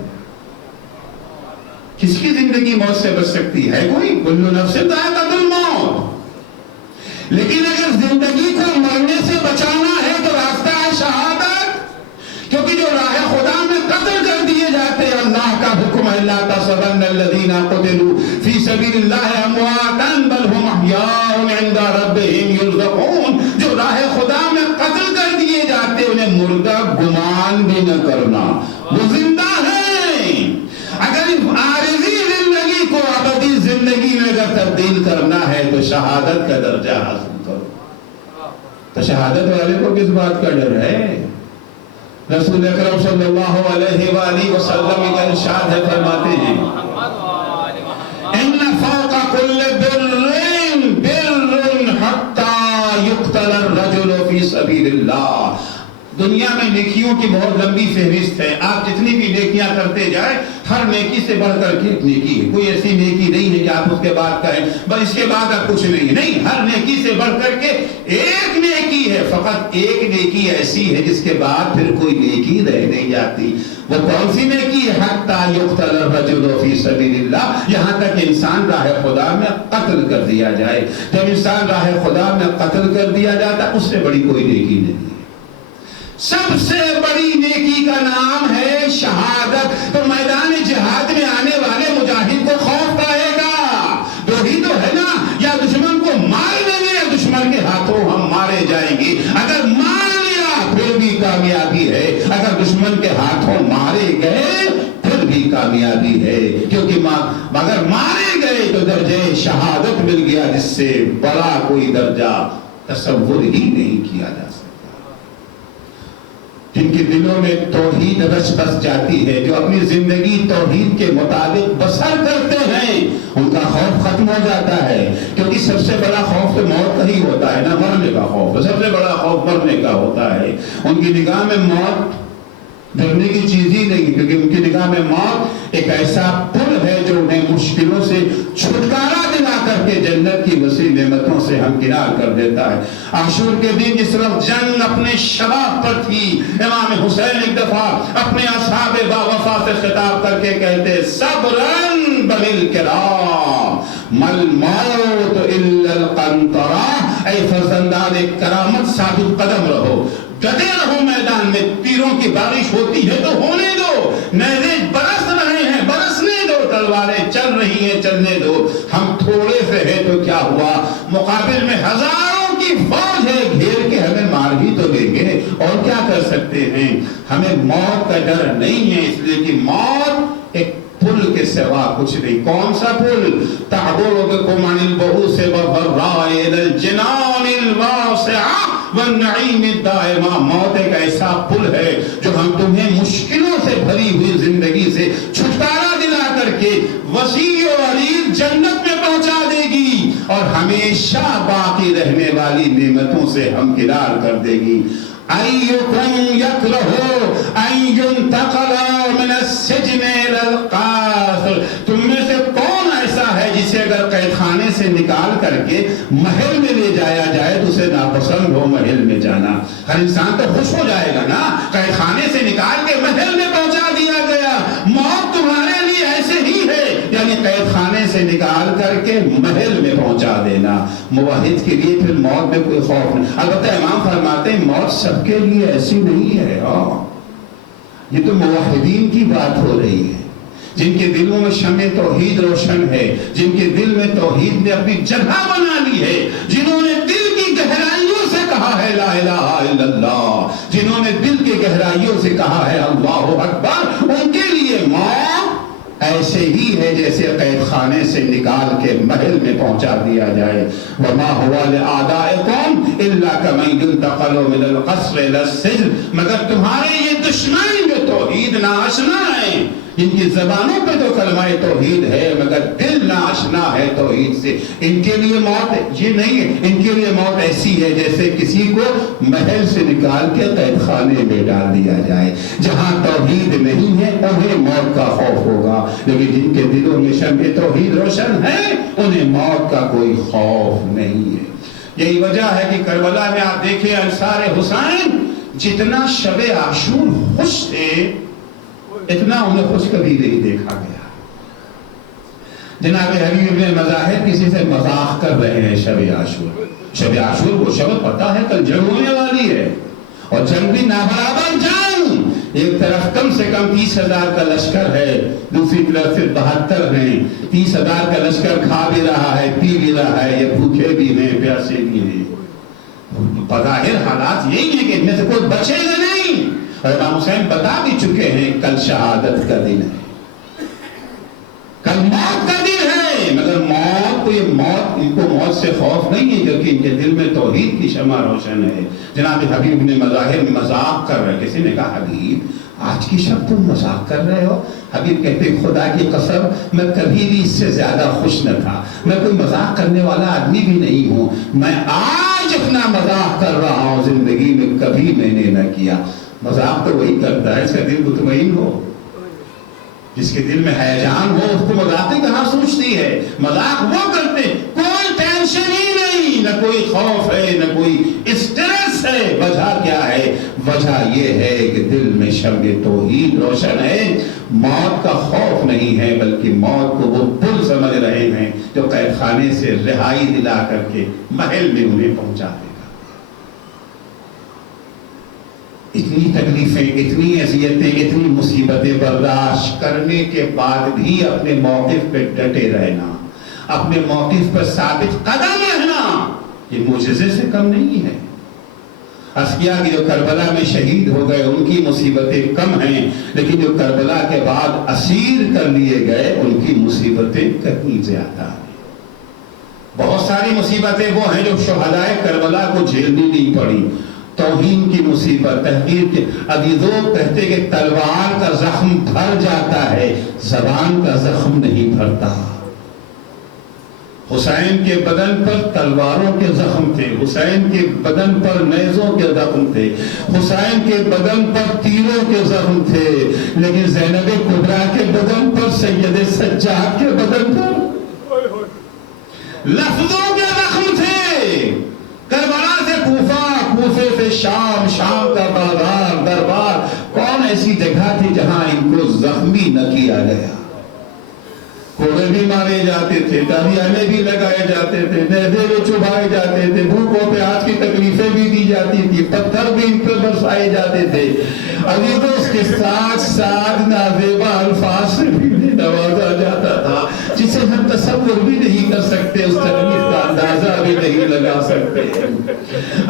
کس کی زندگی موت سے بچ سکتی ہے؟ کوئی؟ کل نفس ذائقۃ الموت۔ لیکن اگر زندگی کو مرنے سے بچانا ہے تو راستہ ہے شہادت، کیونکہ جو راہ خدا میں قتل کر دیے جاتے ہیں، اللہ کا حکم ہے لا تحسبن الذین قتلوا فی سبیل اللہ امواتا بل هم احیاء عند ربهم یرزقون۔ جو راہ خدا میں قتل کر دیے جاتے انہیں مردہ گمان بھی نہ کرنا، وہ زندہ ہیں۔ اگر عارضی زندگی کو ابدی زندگی میں اگر تبدیل کرنا ہے تو شہادت کا درجہ حاصل کرو۔ تو شہادت والے کو کس بات کا ڈر ہے؟ رسول اکرم صلی اللہ علیہ وآلہ وسلم کا ارشاد ہے، فرماتے ہیں ان فوق کل بر حتی یقتل الرجل فی سبیل اللہ. دنیا میں نیکیوں کی بہت لمبی فہرست ہے. آپ جتنی بھی نیکیاں کرتے جائیں ہر نیکی سے بڑھ کر کے ایک نیکی ہے. کوئی ایسی نیکی نہیں ہے کہ آپ اس کے بعد کہیں بس اس کے بعد اب کچھ نہیں ہے. نہیں, ہر نیکی سے بڑھ کر کے ایک نیکی ہے. فقط ایک نیکی ایسی ہے جس کے بعد پھر کوئی نیکی رہ نہیں جاتی. وہ کون سی نیکی ہے؟ حتی یقتل الرجل فی سبیل اللہ, یہاں تک انسان راہ خدا میں قتل کر دیا جائے. جب انسان راہ خدا میں قتل کر دیا جاتا اس سے بڑی کوئی نیکی نہیں ہے. سب سے بڑی نیکی کا نام ہے شہادت. تو میدان جہاد میں آنے والے مجاہد کو خوف رہے گا. دو ہی تو ہے نا, یا دشمن کو مار دیں گے یا دشمن کے ہاتھوں ہم مارے جائیں گے. اگر مار لیا پھر بھی کامیابی ہے, اگر دشمن کے ہاتھوں مارے گئے پھر بھی کامیابی ہے. کیونکہ اگر مارے گئے تو درجہ شہادت مل گیا, جس سے بڑا کوئی درجہ تصور ہی نہیں کیا جا سکتا. جن کے دلوں میں توحید رچ بس جاتی ہے, جو اپنی زندگی توحید کے مطابق بسر کرتے ہیں, ان کا خوف ختم ہو جاتا ہے. کیونکہ سب سے بڑا خوف تو موت کا ہی ہوتا ہے نا, مرنے کا خوف. سب سے بڑا خوف مرنے کا ہوتا ہے. ان کی نگاہ میں موت ڈرنے کی چیز ہی نہیں, کیونکہ ان کی نگاہ میں موت ایک ایسا پل ہے جو انہیں مشکلوں سے چھٹکارا دلا کر کے جنت کی وسیع نعمتوں سے ہمکنار کر دیتا ہے. عاشور کے دن جس وقت جنگ اپنے شباب پر تھی, امام حسین ایک دفعہ اپنے اصحاب با وفا سے خطاب کر کے کہتے صبرن بل کرام مل موت الا القنطرہ. اے فرزندان کرامت ثابت قدم رہو, ڈٹے رہو میدان میں. تیروں کی بارش ہوتی ہے تو ہونے دو, نیزے برس رہے ہیں برسنے دو, تلواریں چل رہی ہیں چلنے دو. ہم تھوڑے سے ہیں تو کیا ہوا, مقابل میں ہزاروں کی فوج ہے, گھیر کے ہمیں مار بھی تو دیں گے, اور کیا کر سکتے ہیں. ہمیں موت کا ڈر نہیں ہے, اس لیے کہ موت ایک پل کے سوا کچھ نہیں. کون سا پل؟ تعبر بكم عن البؤوس والضراء الى الجنان الواسعة والنعیم الدائمہ. موت ایک ایسا پل ہے جو ہم تمہیں مشکلوں سے بھری ہوئی زندگی سے چھٹکارا دلا کر کے وسیع و عریض جنت میں پہنچا دے گی, اور ہمیشہ باقی رہنے والی نعمتوں سے ہمکنار کر دے گی. ایکم یکرہ ان ینتقل من السجن الى القصر. تم میں سے کون ایسا ہے جسے اگر قید خانے سے نکال کر کے محل میں لے جایا جائے تو اسے ناپسند ہو محل میں جانا؟ ہر انسان تو خوش ہو جائے گا نا, قید خانے سے نکال کے محل میں پہنچا دیا گیا. موت تمہارے لیے ایسے ہی ہے, یعنی قید خانے سے نکال کر کے محل میں پہنچا دینا. موحد کے لیے پھر موت میں کوئی خوف نہیں. البتہ امام فرماتے ہیں موت سب کے لیے ایسی نہیں ہے. یہ تو موحدین کی بات ہو رہی ہے, جن کے دلوں میں شمع توحید روشن ہے, جن کے دل میں توحید نے اپنی جگہ بنا لی ہے, جنہوں نے دل کی گہرائیوں سے کہا ہے لا الہ الا اللہ, جنہوں نے دل کی گہرائیوں سے کہا ہے اللہ اکبر. ان کے لیے موت ایسے ہی ہے جیسے قید خانے سے نکال کے محل میں پہنچا دیا جائے. وما هو لأعدائكم الا كمن ينتقل من القصر الى السجن. مگر تمہارے یہ دشمن جو توحید ناشنا ہیں, جن کی زبانوں پہ تو کلمہ توحید ہے مگر دل ناشنا ہے توحید سے, ان کے لیے موت یہ نہیں ہے. ان کے لیے موت ایسی ہے جیسے کسی کو محل سے نکال کے قید خانے میں ڈال دیا جائے. جہاں توحید نہیں ہے انہیں موت کا خوف ہوگا, لیکن جن کے دلوں میں شمع توحید روشن ہے انہیں موت کا کوئی خوف نہیں ہے. یہی وجہ ہے کہ کربلا میں آپ دیکھیں انصار حسین جتنا شب عاشور خوش تھے اتنا انہیں خوش کبھی نہیں دیکھا گیا. جناب حبیب ابن مظاہر کسی سے مذاق کر رہے ہیں شب عاشور. شب عاشور کو شب پتا ہے کل جنگ ہونے والی ہے, اور جنگ بھی نابرابر جنگ. ایک طرف کم سے کم 30,000 کا لشکر ہے, دوسری طرف پھر 72 ہیں. 30,000 کا لشکر کھا بھی رہا ہے, پی بھی رہا ہے, یہ بھوکے بھی ہیں, پیاسے بھی ہیں. بظاہر حالات یہی ہیں کہ ان میں سے کوئی بچے گا نہیں. اور امام حسین بتا بھی چکے ہیں کل شہادت کا دن ہے, کل موت کا دن ہے. مگر موت کو ان کو موت سے خوف نہیں ہے کیونکہ ان کے دل میں توحید کی شمع روشن ہے. جناب حبیب نے مظاہر مذاق کر رہے, کسی نے کہا حبیب آج کی شب تم مذاق کر رہے ہو؟ حبیب کہتے خدا کی قسم میں کبھی بھی اس سے زیادہ خوش نہ تھا، میں کوئی مذاق کرنے والا آدمی بھی نہیں ہوں، میں آج اپنا مذاق کر رہا ہوں، زندگی میں کبھی میں نے نہ کیا۔ مذاق تو وہی کرتا ہے اس کا دل مطمئن ہو، جس کے دل میں ہیجان ہو اس کو مذاقی کہاں سوچتی ہے۔ مذاق وہ کرتے کوئی ٹینشن ہی نہیں، نہ کوئی خوف ہے نہ کوئی اسٹریس ہے۔ وجہ کیا ہے؟ وجہ یہ ہے کہ دل میں شمع توحید روشن ہے، موت کا خوف نہیں ہے، بلکہ موت کو وہ پل سمجھ رہے ہیں جو قید خانے سے رہائی دلا کر کے محل میں انہیں پہنچا دے گا۔ اتنی تکلیفیں، اتنی اذیتیں، اتنی مصیبتیں برداشت کرنے کے بعد بھی اپنے موقف پہ ڈٹے رہنا، اپنے موقف پر ثابت قدم رہنا، یہ معجزے سے کم نہیں ہے۔ اسقیاء کی جو کربلا میں شہید ہو گئے ان کی مصیبتیں کم ہیں، لیکن جو کربلا کے بعد اسیر کر لیے گئے ان کی مصیبتیں کہیں زیادہ ہیں۔ بہت ساری مصیبتیں وہ ہیں جو شہدائے کربلا کو جھیلنی نہیں پڑی۔ توہین کی مصیبت، تحقیر کی، ابھی لوگ کہتے کہ تلوار کا زخم بھر جاتا ہے، زبان کا زخم نہیں بھرتا۔ حسین کے بدن پر تلواروں کے زخم تھے، حسین کے بدن پر نیزوں کے زخم تھے، حسین کے بدن پر تیروں کے زخم تھے، لیکن زینب کبریٰ کے بدن پر، سید سجاد کے بدن پر لفظوں کے زخم تھے۔ کربلا سے کوفہ، کوفے سے شام، شام کا بازار، دربار، کون ایسی جگہ تھی جہاں ان کو زخمی نہ کیا گیا؟ کوڑے بھی مارے جاتے تھے، تاریانے بھی لگائے جاتے تھے، نیزے بھی چبھائے جاتے تھے، بھوکوں پہ آج کی تکلیفیں بھی دی جاتی تھی، پتھر بھی ان پہ برسائے جاتے تھے۔ ابھی تو اس کے ساتھ ساتھ نازیبا الفاظ سے بھی نوازا جاتا تھا جسے ہم تصور بھی نہیں کر سکتے، اس تکلیف کا اندازہ بھی نہیں لگا سکتے۔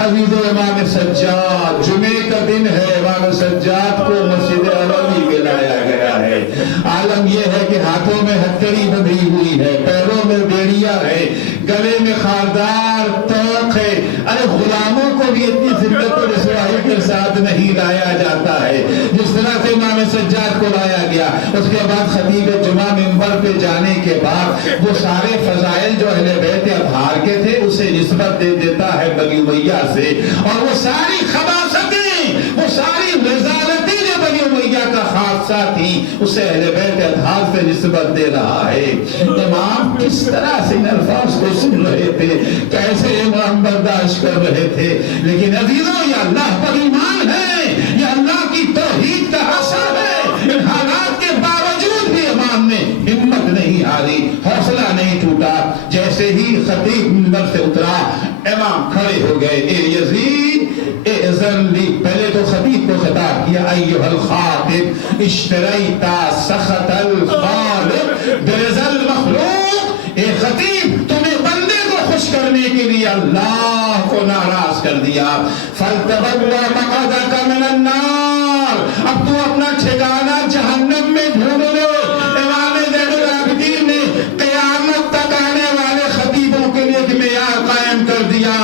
ابھی تو امام سجاد، جمعے کا دن ہے، امام سجاد کو مسجد نبوی میں لایا گیا ہے۔ عالم یہ ہے کہ ہاتھوں میں ہتھکڑی بندھی ہوئی ہے، پیروں میں بیڑیا ہے، گلے میں خاردار توق ہے۔ ارے غلاموں کو بھی اتنی ذلت و رسوائی کے ساتھ نہیں لایا جاتا ہے جس طرح سے امام سجاد کو لایا گیا۔ اس کے بعد خطیب جمعہ منبر پہ جانے کے بعد وہ سارے فضائل جو اہل بیت اطہار کے تھے اسے نسبت دے دیتا ہے بنی امیہ سے، اور وہ ساری خباثتیں، وہ ساری رذالتیں جو بنی امیہ کا حادثہ تھی اسے اہل بیت اطہار سے نسبت دے رہا ہے۔ امام کس طرح سے ان الفاظ کو سن رہے تھے، کیسے امام برداشت کر رہے تھے، لیکن عزیزوں یہ اللہ پر ایمان ہے، یہ اللہ کی توحید کا اثر ہے۔ ان حالات کے باوجود بھی امام نے ہمت نہیں ہاری، حوصلہ نہیں ٹوٹا۔ جیسے ہی خطیب منبر سے اترا امام کھڑے ہو گئے، اے یزید اذن لی، پہلے تو خطیب کو خطاب کیا، ایھا الخاطب اشتریتا سخط الخالق برضا المخلوق، اے خطیب تمہیں بندے کو خوش کرنے کے لیے اللہ کو ناراض کر دیا۔ فَلْتَبَوَّ مَقْعَدَكَ مِنَ النَّارِ، اب تو اپنا ٹھکانہ جہنم میں ڈھونڈ لو۔ امام زین العابدین نے قیامت تک آنے والے خطیبوں کے لیے ایک معیار قائم کر دیا،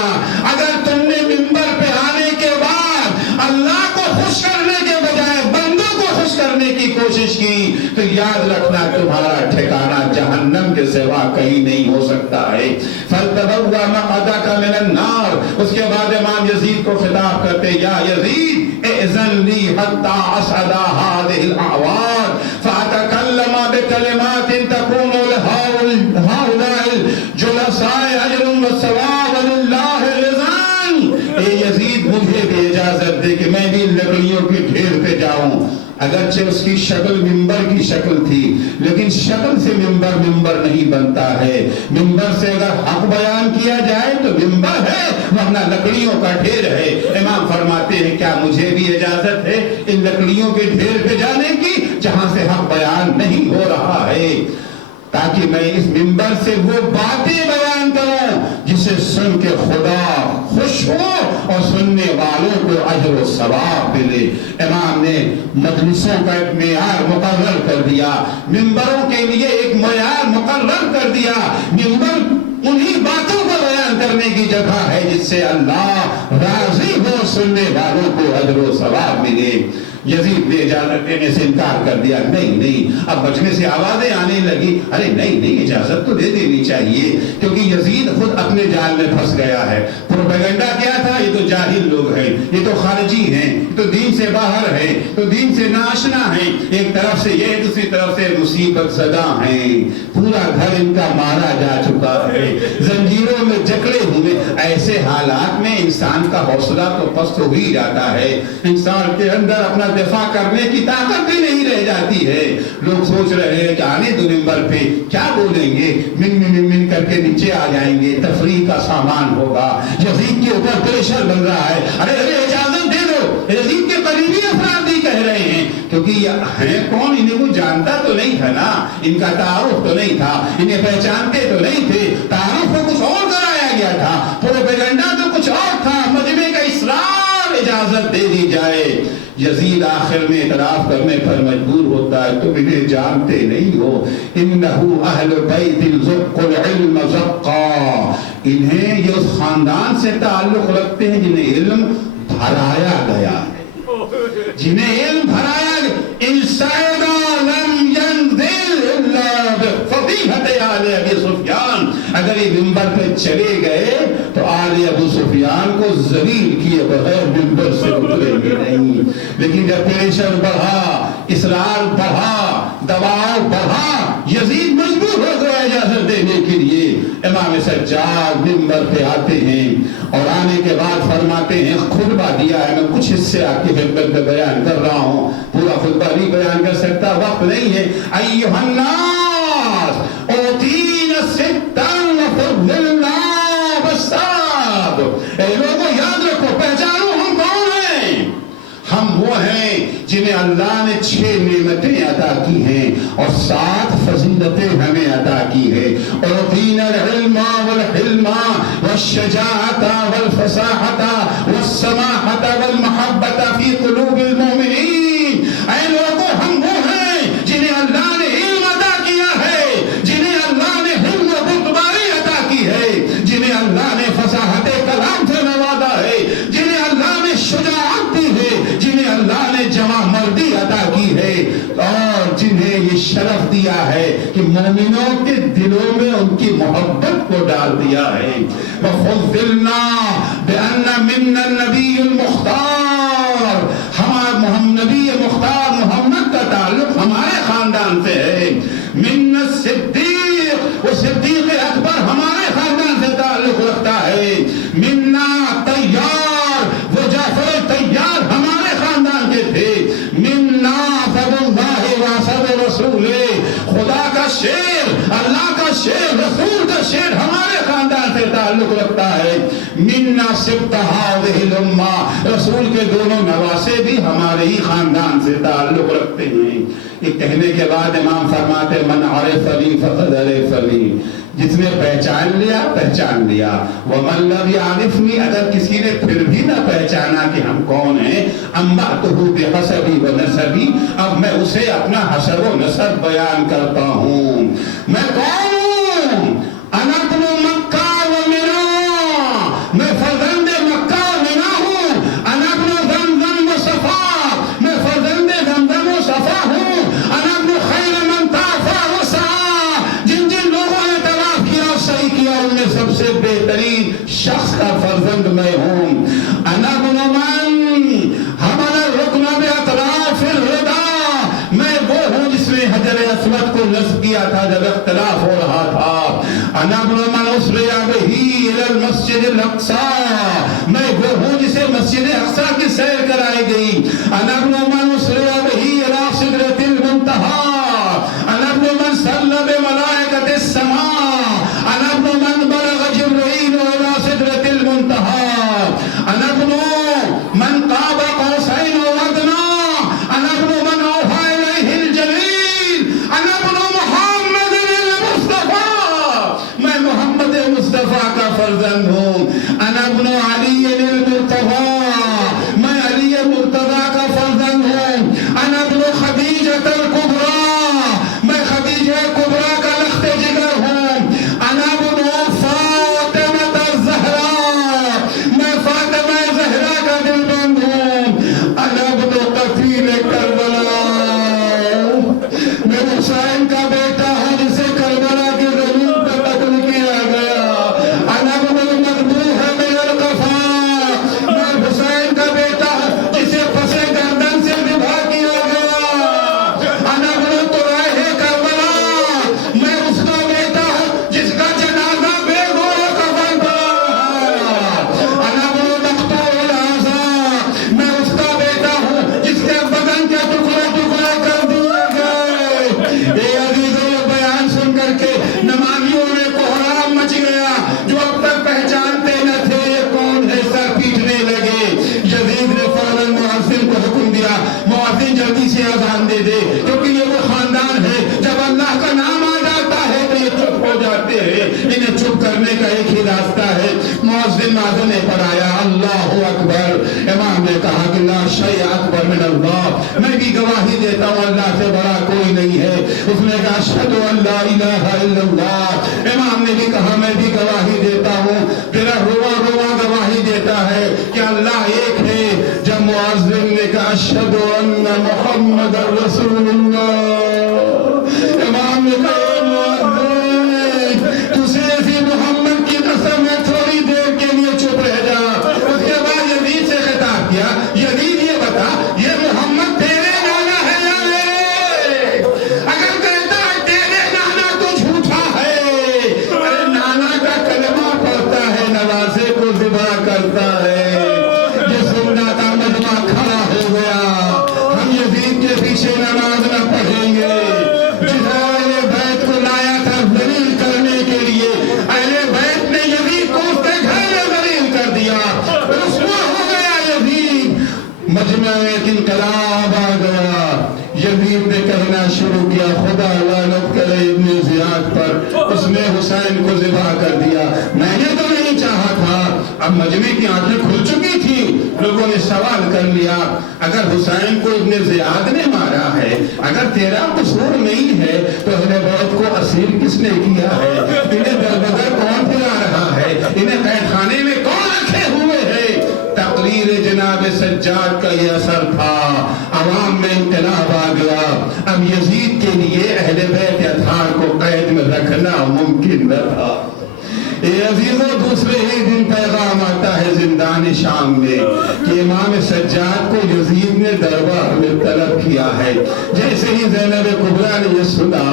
اگر تم نے منبر پہ آنے کے بعد اللہ کو خوش کرنے کے بجائے بندوں کو خوش کرنے کی کوشش کی تو یاد رکھنا تمہارا ٹھکانہ جہنم کے سوا کہیں نہیں ہو سکتا ہے۔ فَلْتَبَوَّ مَقْعَدَكَ مِنَ النَّارِ، اس کے بعد امام یزید کو خطاب کرتے، یا یزید اِذَن لِی حَتَّى أَصْعَدَ هَذِهِ الْأَعْوَادِ فَأَتَكَلَّمَ بِكَلِمَاتٍ تَكُونُ لِهَؤُلَاءِ الْجُلَسَاءِ أَجْرٌ وَثَوَابٌ وَلِلَّهِ رِضْوَانٌ۔ اے یزید مجھے بھی اجازت دے کہ میں بھی لکڑیوں کے ڈھیر پہ جاؤں۔ اگرچہ اس کی شکل منبر کی شکل تھی، لیکن شکل سے منبر نہیں بنتا ہے۔ منبر سے اگر حق بیان کیا جائے تو منبر ہے، ورنہ لکڑیوں کا ڈھیر ہے۔ امام فرماتے ہیں کیا مجھے بھی اجازت ہے ان لکڑیوں کے ڈھیر پہ جانے کی جہاں سے حق بیان نہیں ہو رہا ہے، تاکہ میں اس منبر سے وہ باتیں بیان کروں جسے سن کے خدا خوش ہو اور سننے والوں کو اجر و ثواب ملے۔ امام نے مجلسوں کا ایک معیار مقرر کر دیا، منبروں کے لیے ایک معیار مقرر کر دیا۔ منبر انہی باتوں کو بیان کرنے کی جگہ ہے جس سے اللہ راضی ہو، سننے والوں کو اجر و ثواب ملے۔ یزید نے اجازت دینے سے انکار کر دیا، نہیں اب بچنے سے آوازیں آنے لگی، ارے نہیں اجازت تو دے دینی چاہیے، کیونکہ یزید خود اپنے جال میں پھنس گیا ہے۔ پروپیگنڈا کیا تھا؟ یہ تو جاہل لوگ ہیں، یہ تو خارجی ہیں، یہ تو دین سے باہر ہیں، تو دین سے ناشنا ہیں، ایک طرف سے یہ دوسری طرف سے مصیبت زدہ ہیں، پورا گھر ان کا مارا جا چکا ہے، زنجیروں میں جکڑے ہوئے۔ ایسے حالات میں انسان کا حوصلہ تو پست ہو ہی جاتا ہے، انسان کے اندر اپنا دفاع کرنے کی طاقت بھی نہیں رہ جاتی ہے۔ لوگ سوچ رہے ہیں کہ آنے دو ممبر پہ کیا بولیں گے، من کر کے نیچے آ جائیں گے، تفریح کا سامان ہوگا، یزید کے اوپر پریشر بن رہا ہے، ارے اجازت دے دو، یزید کے قریبی افراد بھی کہہ رہے ہیں، کیونکہ یہ ہیں کون، انہیں کو جانتا تو نہیں تھا نا، ان کا تعارف تو نہیں تھا، انہیں پہچانتے تو نہیں تھے، تعارف کو کچھ اور کرایا گیا تھا، پروپیگنڈا تو کچھ اور تھا، مجمع کا اصرار اجازت دے دی جائے۔ یزید آخر میں اعتراف کرنے پر مجبور ہوتا ہے، تم انہیں جانتے نہیں ہو، انہو اہل بیت زق العلم زقا، انہیں یہ اس خاندان سے تعلق رکھتے ہیں جنہیں علم بھرایا گیا ہے، جنہیں علم بھرایا گیا۔ انسائدہ لم ینزل الا بفضیحت آل ابی سفیان، اگر یہ ممبر پہ چلے گئے تو آل ابو سفیان کو ذلیل کیے بغیر ممبر سے اتریں گے نہیں۔ لیکن جب پریشر بڑھا، اصرار بڑھا، دباؤ بڑھا، یزید مجبور ہو گیا اجازت دینے کے لیے۔ امام سجاد ممبر پہ آتے ہیں اور آنے کے بعد فرماتے ہیں، خطبہ دیا ہے، میں کچھ حصے آپ کی خدمت میں بیان کر رہا ہوں، پورا خطبہ نہیں بیان کر سکتا، وقت نہیں ہے۔ ایھا الناس اوتینا ستا وفضلنا بالسبب، اے لوگوں یاد رکھو، پہچانو ہم کون ہیں، ہم وہ ہیں جنہیں اللہ نے 6 نعمتیں عطا کی ہیں اور 7 فضیلتیں ہمیں عطا کی ہے، اور دین العلم والحلم والشجاعت والفصاحت والسماحت والمحبت فی قلوب المؤمنین۔ اے لوگوں ہم وہ ہیں جنہیں اللہ نے علم عطا کیا ہے، جنہیں اللہ نے حلم و بردباری عطا کی ہے، جنہیں اللہ نے فصاحت کلام سے نوازا ہے، جنہیں اللہ نے شجاعت دی ہے، جنہیں اللہ نے جمع مردی عطا کی ہے، اور جنہیں یہ شرف دیا ہے کہ مومنوں کے دلوں میں ان کی محبت کو ڈال دیا ہے۔ وَفُضِّلْنَا بِأَنَّ مِنَّا النَّبِيُّ الْمُخْتَارِ، ہمارا نبی مختار محمد کا تعلق ہمارے خاندان سے ہے۔ مِنَّا الصِّدِّيقِ، وہ صدیق اکبر ہمارے خاندان سے تعلق رکھتا ہے۔ مِنَّا طیار، وہ جعفر طیار ہمارے خاندان کے تھے۔ مِنَّا فَضْلُ اللَّهِ وَعَصَبُ رَسُولِهِ، خدا کا شیر، اللہ کا شیر، رسول کا شیر ہمارے خاندان سے تعلق رکھتا ہے۔ مِنَّا سِبْطُ هَٰذِهِ الْأُمَّةِ، رسول کے دونوں نواسے بھی ہمارے ہی خاندان سے تعلق رکھتے ہیں۔ یہ کہنے کے بعد امام فرماتے من عرفنی فقد عرفنی، جس نے پہچان لیا پہچان لیا، ومن لم یعرفنی، اگر کسی نے پھر بھی نہ پہچانا کہ ہم کون ہیں، انبأتہ بحسبی ونسبی، اب میں اسے اپنا حسب و نسب بیان کرتا ہوں۔ میں کون ہوں؟ انا ابن مکہ و منا، میں فرزند مکہ و منا ہوں۔ انا ابن زمزم و صفا، میں فرزند زمزم و صفا ہوں۔ انا ابن خیر من طاف و سعی، جن جن لوگوں نے طواف کیا اور سعی کیا ان میں سب سے بہترین شخص کا فرزند میں ہوں۔ انا ابن من حمل الرکن باطراف الردى، میں وہ ہوں جس نے حجر اسود کو نصب کیا تھا جب اختلاف ہو رہا تھا۔ انا ابن من اسري به الى المسجد الاقصى، میں وہ ہوں جسے مسجد اقصی کی سیر کرائی گئی۔ انا ابن من اسري به الى سدرة المنتهى، انا ابن من صلى بملائكة السماء، انا ابن من بلغ جبريل الى سدرة المنتهى، انا ابن من قاب قوسين وادنى، انا ابن من اوحى اليه الجليل، انا ابن محمد المصطفى، میں محمد مصطفیٰ کا فرزند ہوں۔ انا ابن علی المرتضی، میں علی مرتضی کا فرزند ہوں۔ انا ابن خدیجہ الکبریٰ، میں خدیجہ کبریٰ کا لخت جگر ہوں۔ انا ابن فاطمہ الزہراء، میں فاطمہ زہرا کا دلبند ہوں۔ انا ابن قتیل حسین کا بیٹا ہے جسے کربلا کی زمین پر قتل کیا گیا. انا ابن المذبوح من القفا، میں حسین کا بیٹا جسے پسے گردن سے ذبح کیا گیا. انا ابن طریح کربلا، میں اس کا بیٹا ہوں جس کا جنازہ بے گویا کفن پڑا. انا ابن مقتول العصا، میں اس کا بیٹا ہوں جس کے بدن کے ٹکڑے ٹکڑے کر دیے گئے. اے عزیزو، یہ بیان سن کر کے نمازیوں میں کوہرام مچ گیا. جو اب تک پہچانتے نہ تھے یہ کون ہے، سر پیٹنے لگے. یزید نے فوراً مؤذن کو حکم دیا، مؤذن جلدی سے اذان دے دے، کیونکہ یہ وہ خاندان ہے جب اللہ کا نام آ جاتا ہے تو یہ چپ ہو جاتے ہیں. انہیں چپ کرنے کا ایک ہی راستہ ہے. مؤذن آذان پر آیا، اللہ اکبر. امام نے کہا کہ لا شیء اکبر من اللہ، میں بھی گواہی دیتا ہوں اللہ سے بڑا کوئی نہیں ہے. اس نے کہا اشہد ان لا الہ الا اللہ. امام نے بھی کہا میں بھی گواہی دیتا ہوں. تیرا روا روا گواہی دیتا ہے کہ اللہ ایک ہے. جب مؤذن نے کہا اشہد ان محمد رسول اللہ، امام نے کہا اے مؤذن، تو صرف محمد کی قسم ہے تھوڑی دیر کے لیے چپ رہ جا. اس کے بعد یزید سے خطاب کیا، یزید یہ بتا یہ محمد تیرے نانا ہے یا میرے؟ اگر کہتا ہے تیرے نانا تو جھوٹا ہے. ارے نانا کا کلمہ پڑھتا ہے، نواسے کو ذبح کرتا ہے. یہ سننا کا مجمع کھڑا ہو گیا. ہم یزید کے پیچھے نماز نہ پڑھیں گے. جس اہل بیت کو لایا تھا ذلیل کرنے کے لیے، اہل بیت نے یزید کو اس کے گھر میں ذلیل کر دیا. رسوا ہو گیا یزید. مجمع میں ایک انقلاب آ گیا. یزید نے کہنا شروع کیا خدا لعنت کرے ابن زیاد پر، اس نے حسین کو ذبح کر دیا. میں نے تو نہیں چاہا تھا. اب مجمع کی آنکھیں کھل چکی تھی. لوگوں نے سوال کر لیا اگر حسین کو ابن زیاد نے مارا ہے، اگر تیرا قصور نہیں ہے تو اہل بیت کو اسیر کس نے کیا ہے؟ انہیں دربدر کون پھرا رہا ہے؟ انہیں قید خانے میں کون رکھے ہوئے ہے؟ تقریر جناب سجاد کا یہ اثر تھا. عوام میں انقلاب آ گیا. اب یزید کے لیے اہل بیت اطہار کو قید میں رکھنا ممکن نہ تھا. اے عزیزو، دوسرے ہی دن پیغام آتا ہے زندان شام میں کہ امام سجاد کو یزید نے دربار میں طلب کیا ہے. جیسے ہی زینب کبریٰ نے یہ سنا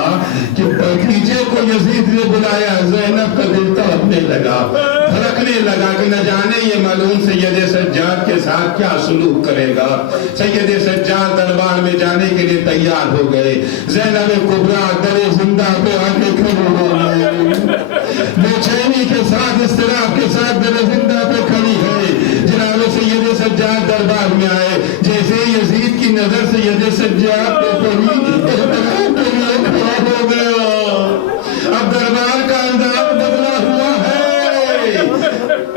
کہ بھتیجے کو یزید نے بلایا، زینب کا دل تڑپنے لگا، دھڑکنے لگا کہ نہ جانے یہ ملعون سید سجاد کے ساتھ کیا سلوک کرے گا. سید سجاد دربار میں جانے کے لیے تیار ہو گئے. زینب کبریٰ در زندہ پہ آ کے کھڑی ہو گئی، بے چینی کے ساتھ اضطراب کے ساتھ در زندہ پہ کھڑی ہے. جناب سید سجاد دربار میں آئے. جیسے یزید کی نظر سید سجاد پہ پڑی، احترام کے لیے کھڑا ہو گیا. اب دربار کا انداز بدلا ہوا ہے.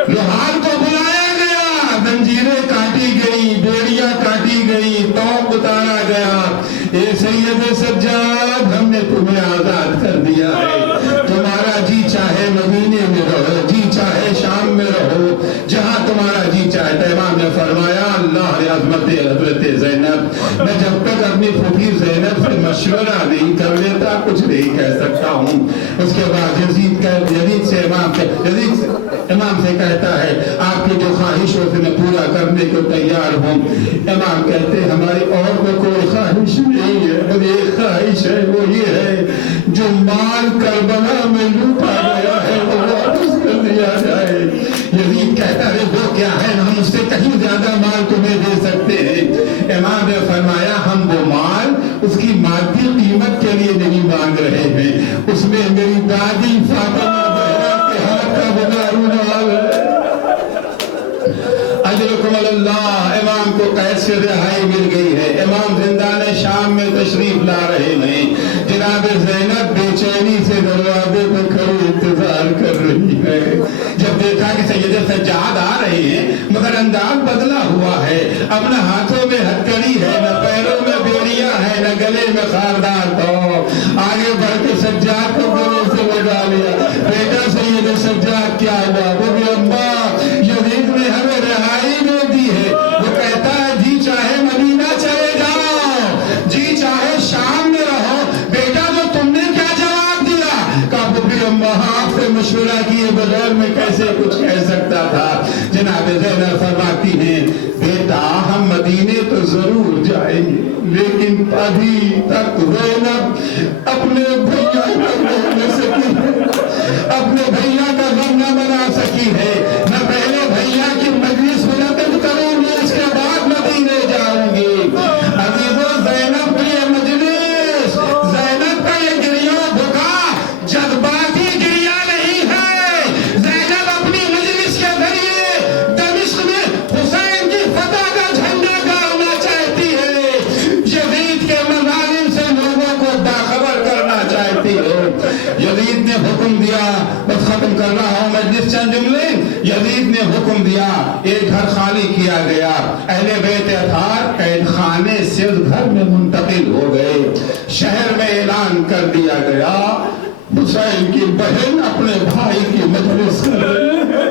لوہار کو بلایا گیا، زنجیریں کاٹی گئی، بیڑیاں کاٹی گئی، توق اتارا گیا. اے سید سجاد، ہم نے تمہیں آزاد کر دیا ہے. تمہارا جی چاہے مدینے میں رہو، جی چاہے شام میں رہو، جہاں تمہارا جی چاہے. امام نے فرمایا اللہ عظمت حضرت زینب، میں جب تک اپنی پھوپھی زینب سے مشورہ نہیں کر لیتا کچھ نہیں کہہ سکتا ہوں. اس کے بعد یزید سے امام سے کہتا ہے آپ کی جو خواہش ہو میں پورا کرنے کو تیار ہوں. امام کہتے ہیں ہماری اور میں کوئی خواہش نہیں ہے، بس ایک خواہش ہے، وہ یہ ہے جو مال کربلا میں لوٹا گیا ہے وہ واپس کر دیا جائے. یزید کہتا ہے وہ کیا ہے، ہم اس سے کہیں زیادہ مال تمہیں دے سکتے ہیں. امام نے فرمایا ہم وہ مال اس کی مادی قیمت کے لیے نہیں مانگ رہے ہیں، اس میں میری دادی فاطمہ زہرا کے ہاتھ کا بنا رومال ہے. اجرکم اللہ. امام کو قید سے رہائی مل گئی ہے. امام زندان شام میں تشریف لا رہے ہیں. جناب زینب بے چینی سے دروازے پر کھڑی انتظار کر رہی ہے. جب دیکھا کہ سید سجاد آ رہے ہیں مگر انداز بدلا ہوا ہے، اب نہ ہاتھوں میں ہتھکڑی ہے، نہ پیروں میں بیڑیاں ہے، نہ گلے میں خاردار تو آگے بڑھ کے سجاد کو گلے سے لگا لیا. بیٹا سید سجاد کیا ہوا؟ وہ بھی اماں یزید نے ہمیں رہائی دے دی ہے. وہ کہتا ہے جی چاہے مدینہ چلے جاؤ، جی چاہے شام میں رہو، بیٹا کیے بغیر میں کیسے کچھ کہہ سکتا تھا. جناب زینب فرماتی ہیں بیٹا ہم مدینے تو ضرور جائیں گے لیکن ابھی تک زینب اپنے بھیا کا غم نہ سکی ہے, اپنے بھیا کا غم نہ بنا سکی ہے. نہ پہلے بھیا کی مجلس منعقد کروں گی اس کے بعد مدینے جاؤں گی. عزیزو زینب کی یہ مجلس, زینب کا یہ گریہ بھکا جذباتی گریہ نہیں ہے. زینب اپنی مجلس کے ذریعے دمشق میں حسین کی فتح کا جھنڈا گاڑنا چاہتی ہے, یزید کے مظالم سے لوگوں کو باخبر کرنا چاہتی ہے. یزید نے حکم دیا, بس ختم کر رہا ہوں مجلس چند جملے. یزید نے حکم دیا, ایک گھر خالی کیا گیا, اہل بیت اطہار قید خانے سے اس گھر میں منتقل ہو گئے. شہر میں اعلان کر دیا گیا حسین کی بہن اپنے بھائی کی مجلس کر رہی ہے.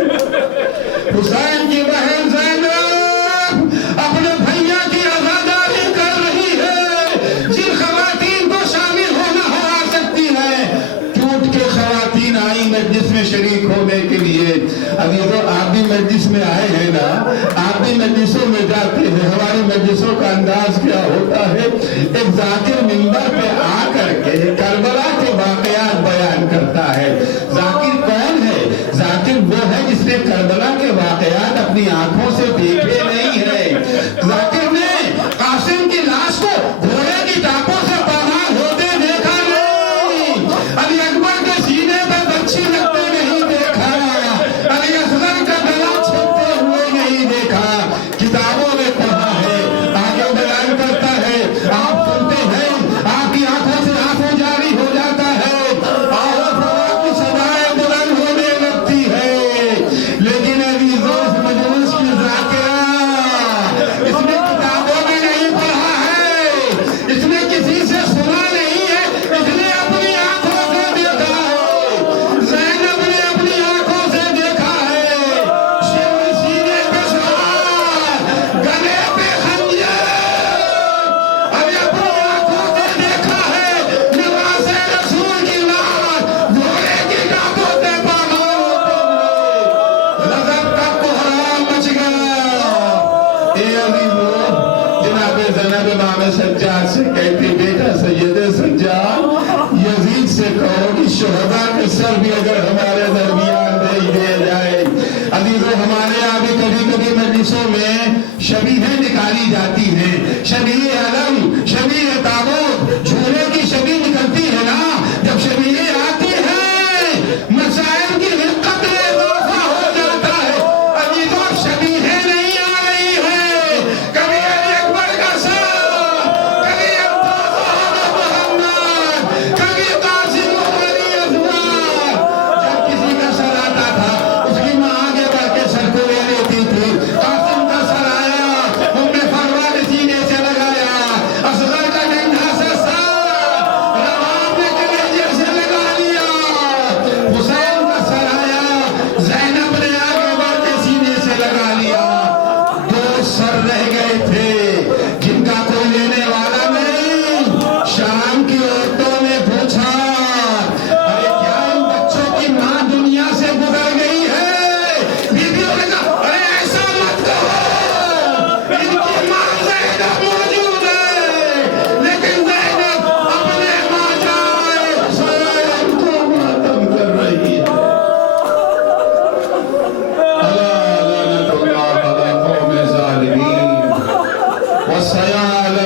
حسین کی بہن زینب اپنے بھیا کی عزاداری کر رہی ہے. جن خواتین کو شامل ہونا ہو آ سکتی ہے, ٹوٹ کے خواتین آئی مجلس میں شریک ہونے کے لیے. ابھی تو آپ بھی مجلس میں آئے ہیں نا, آپ بھی مجلسوں میں جاتے ہیں. ہماری مجلسوں کا انداز کیا ہوتا ہے, ایک ذاکر منبر پہ آ کر کے کربلا کے واقعات بیان کرتا ہے. ذاکر کون ہے؟ ذاکر وہ ہے جس نے کربلا کے واقعات اپنی آنکھوں سے دیکھے نہیں ہے. ذاکر نے قاسم کی لاش کو گھوڑے کی ٹانپوں سے پامال ہوتے دیکھا نہیں, علی اکبر کے سینے پہ بچی لگتے نہیں دیکھا, علی اصغر کا گلا چھپتے ہوئے نہیں دیکھا. کتابوں میں پڑھا ہے, آگے بیان کرتا ہے, آپ سنتے ہیں, آپ کی آنکھوں سے آنسو جاری ہو جاتا ہے, آپ کی صدائیں بلند ہونے لگتی ہے. لیکن ابھی دوست مجلس کی ذاکرہ, اس نے کتابوں میں نہیں پڑھا ہے, اس نے کسی سے سنا نہیں ہے, اس نے اپنی آنکھوں سے دیکھا ہے. زینب نے اپنی آنکھوں سے دیکھا ہے, شیر سینے پہ سوار, گلے پہ خنجر, ابھی اپنی آنکھوں سے دیکھا ہے. لباس رسول کی لاش گھوڑے کی ٹانپوں سے پامال ہوتے ہوئے غضب کا کوہرام مچ گیا. اے عزیزو, جناب زینب امام سجاد سے کہتی بیٹا سید سجاد یزید سے کہو کہ شہداء کے سر بھی اگر ہمارے درمیان بھیج دیا جائے. عزیزو ہمارے یہاں بھی کبھی کبھی مجلسوں میں شبیہیں نکالی جاتی ہیں, شبیہ علم, شبیہ تابوت, جھولے کی شبیہ نکلتی ہے نا. جب شبیہیں آتی ہیں مسائل کی رقت میں اضافہ ہو جاتا ہے. عزیزو شبیہیں نہیں آ رہی ہے, کبھی علی اکبر کا سر, کبھی محمد, کبھی قاسم علی اصغر. جب کسی کا سر آتا تھا اس کی ماں آگے بڑھ کے سر کو لے لیتی تھی. قاسم کا سر آیا, ام فروا نے سینے سے لگایا, اصغر کا ڈنڈا سے سر رباب نے کلیجے سے لگا لیا. حسین کا سر آیا, زینب نے آگے بڑھ کے سینے سے لگا لیا. دو سر رہ گئے تھے جن کا کوئی لینے والا نہیں. شام کی عورتوں نے پوچھا ارے کیا ان بچوں کی ماں دنیا سے گزر گئی ہے؟ بیویوں نے کہا ارے ایسا مت کہو, ان کی ماں زینب موجود ہے, لیکن زینب اپنے ماں جائے حسین کو ماتم کر رہی ہے. الا لعنت اللہ علی قوم ظالمین وسیعلم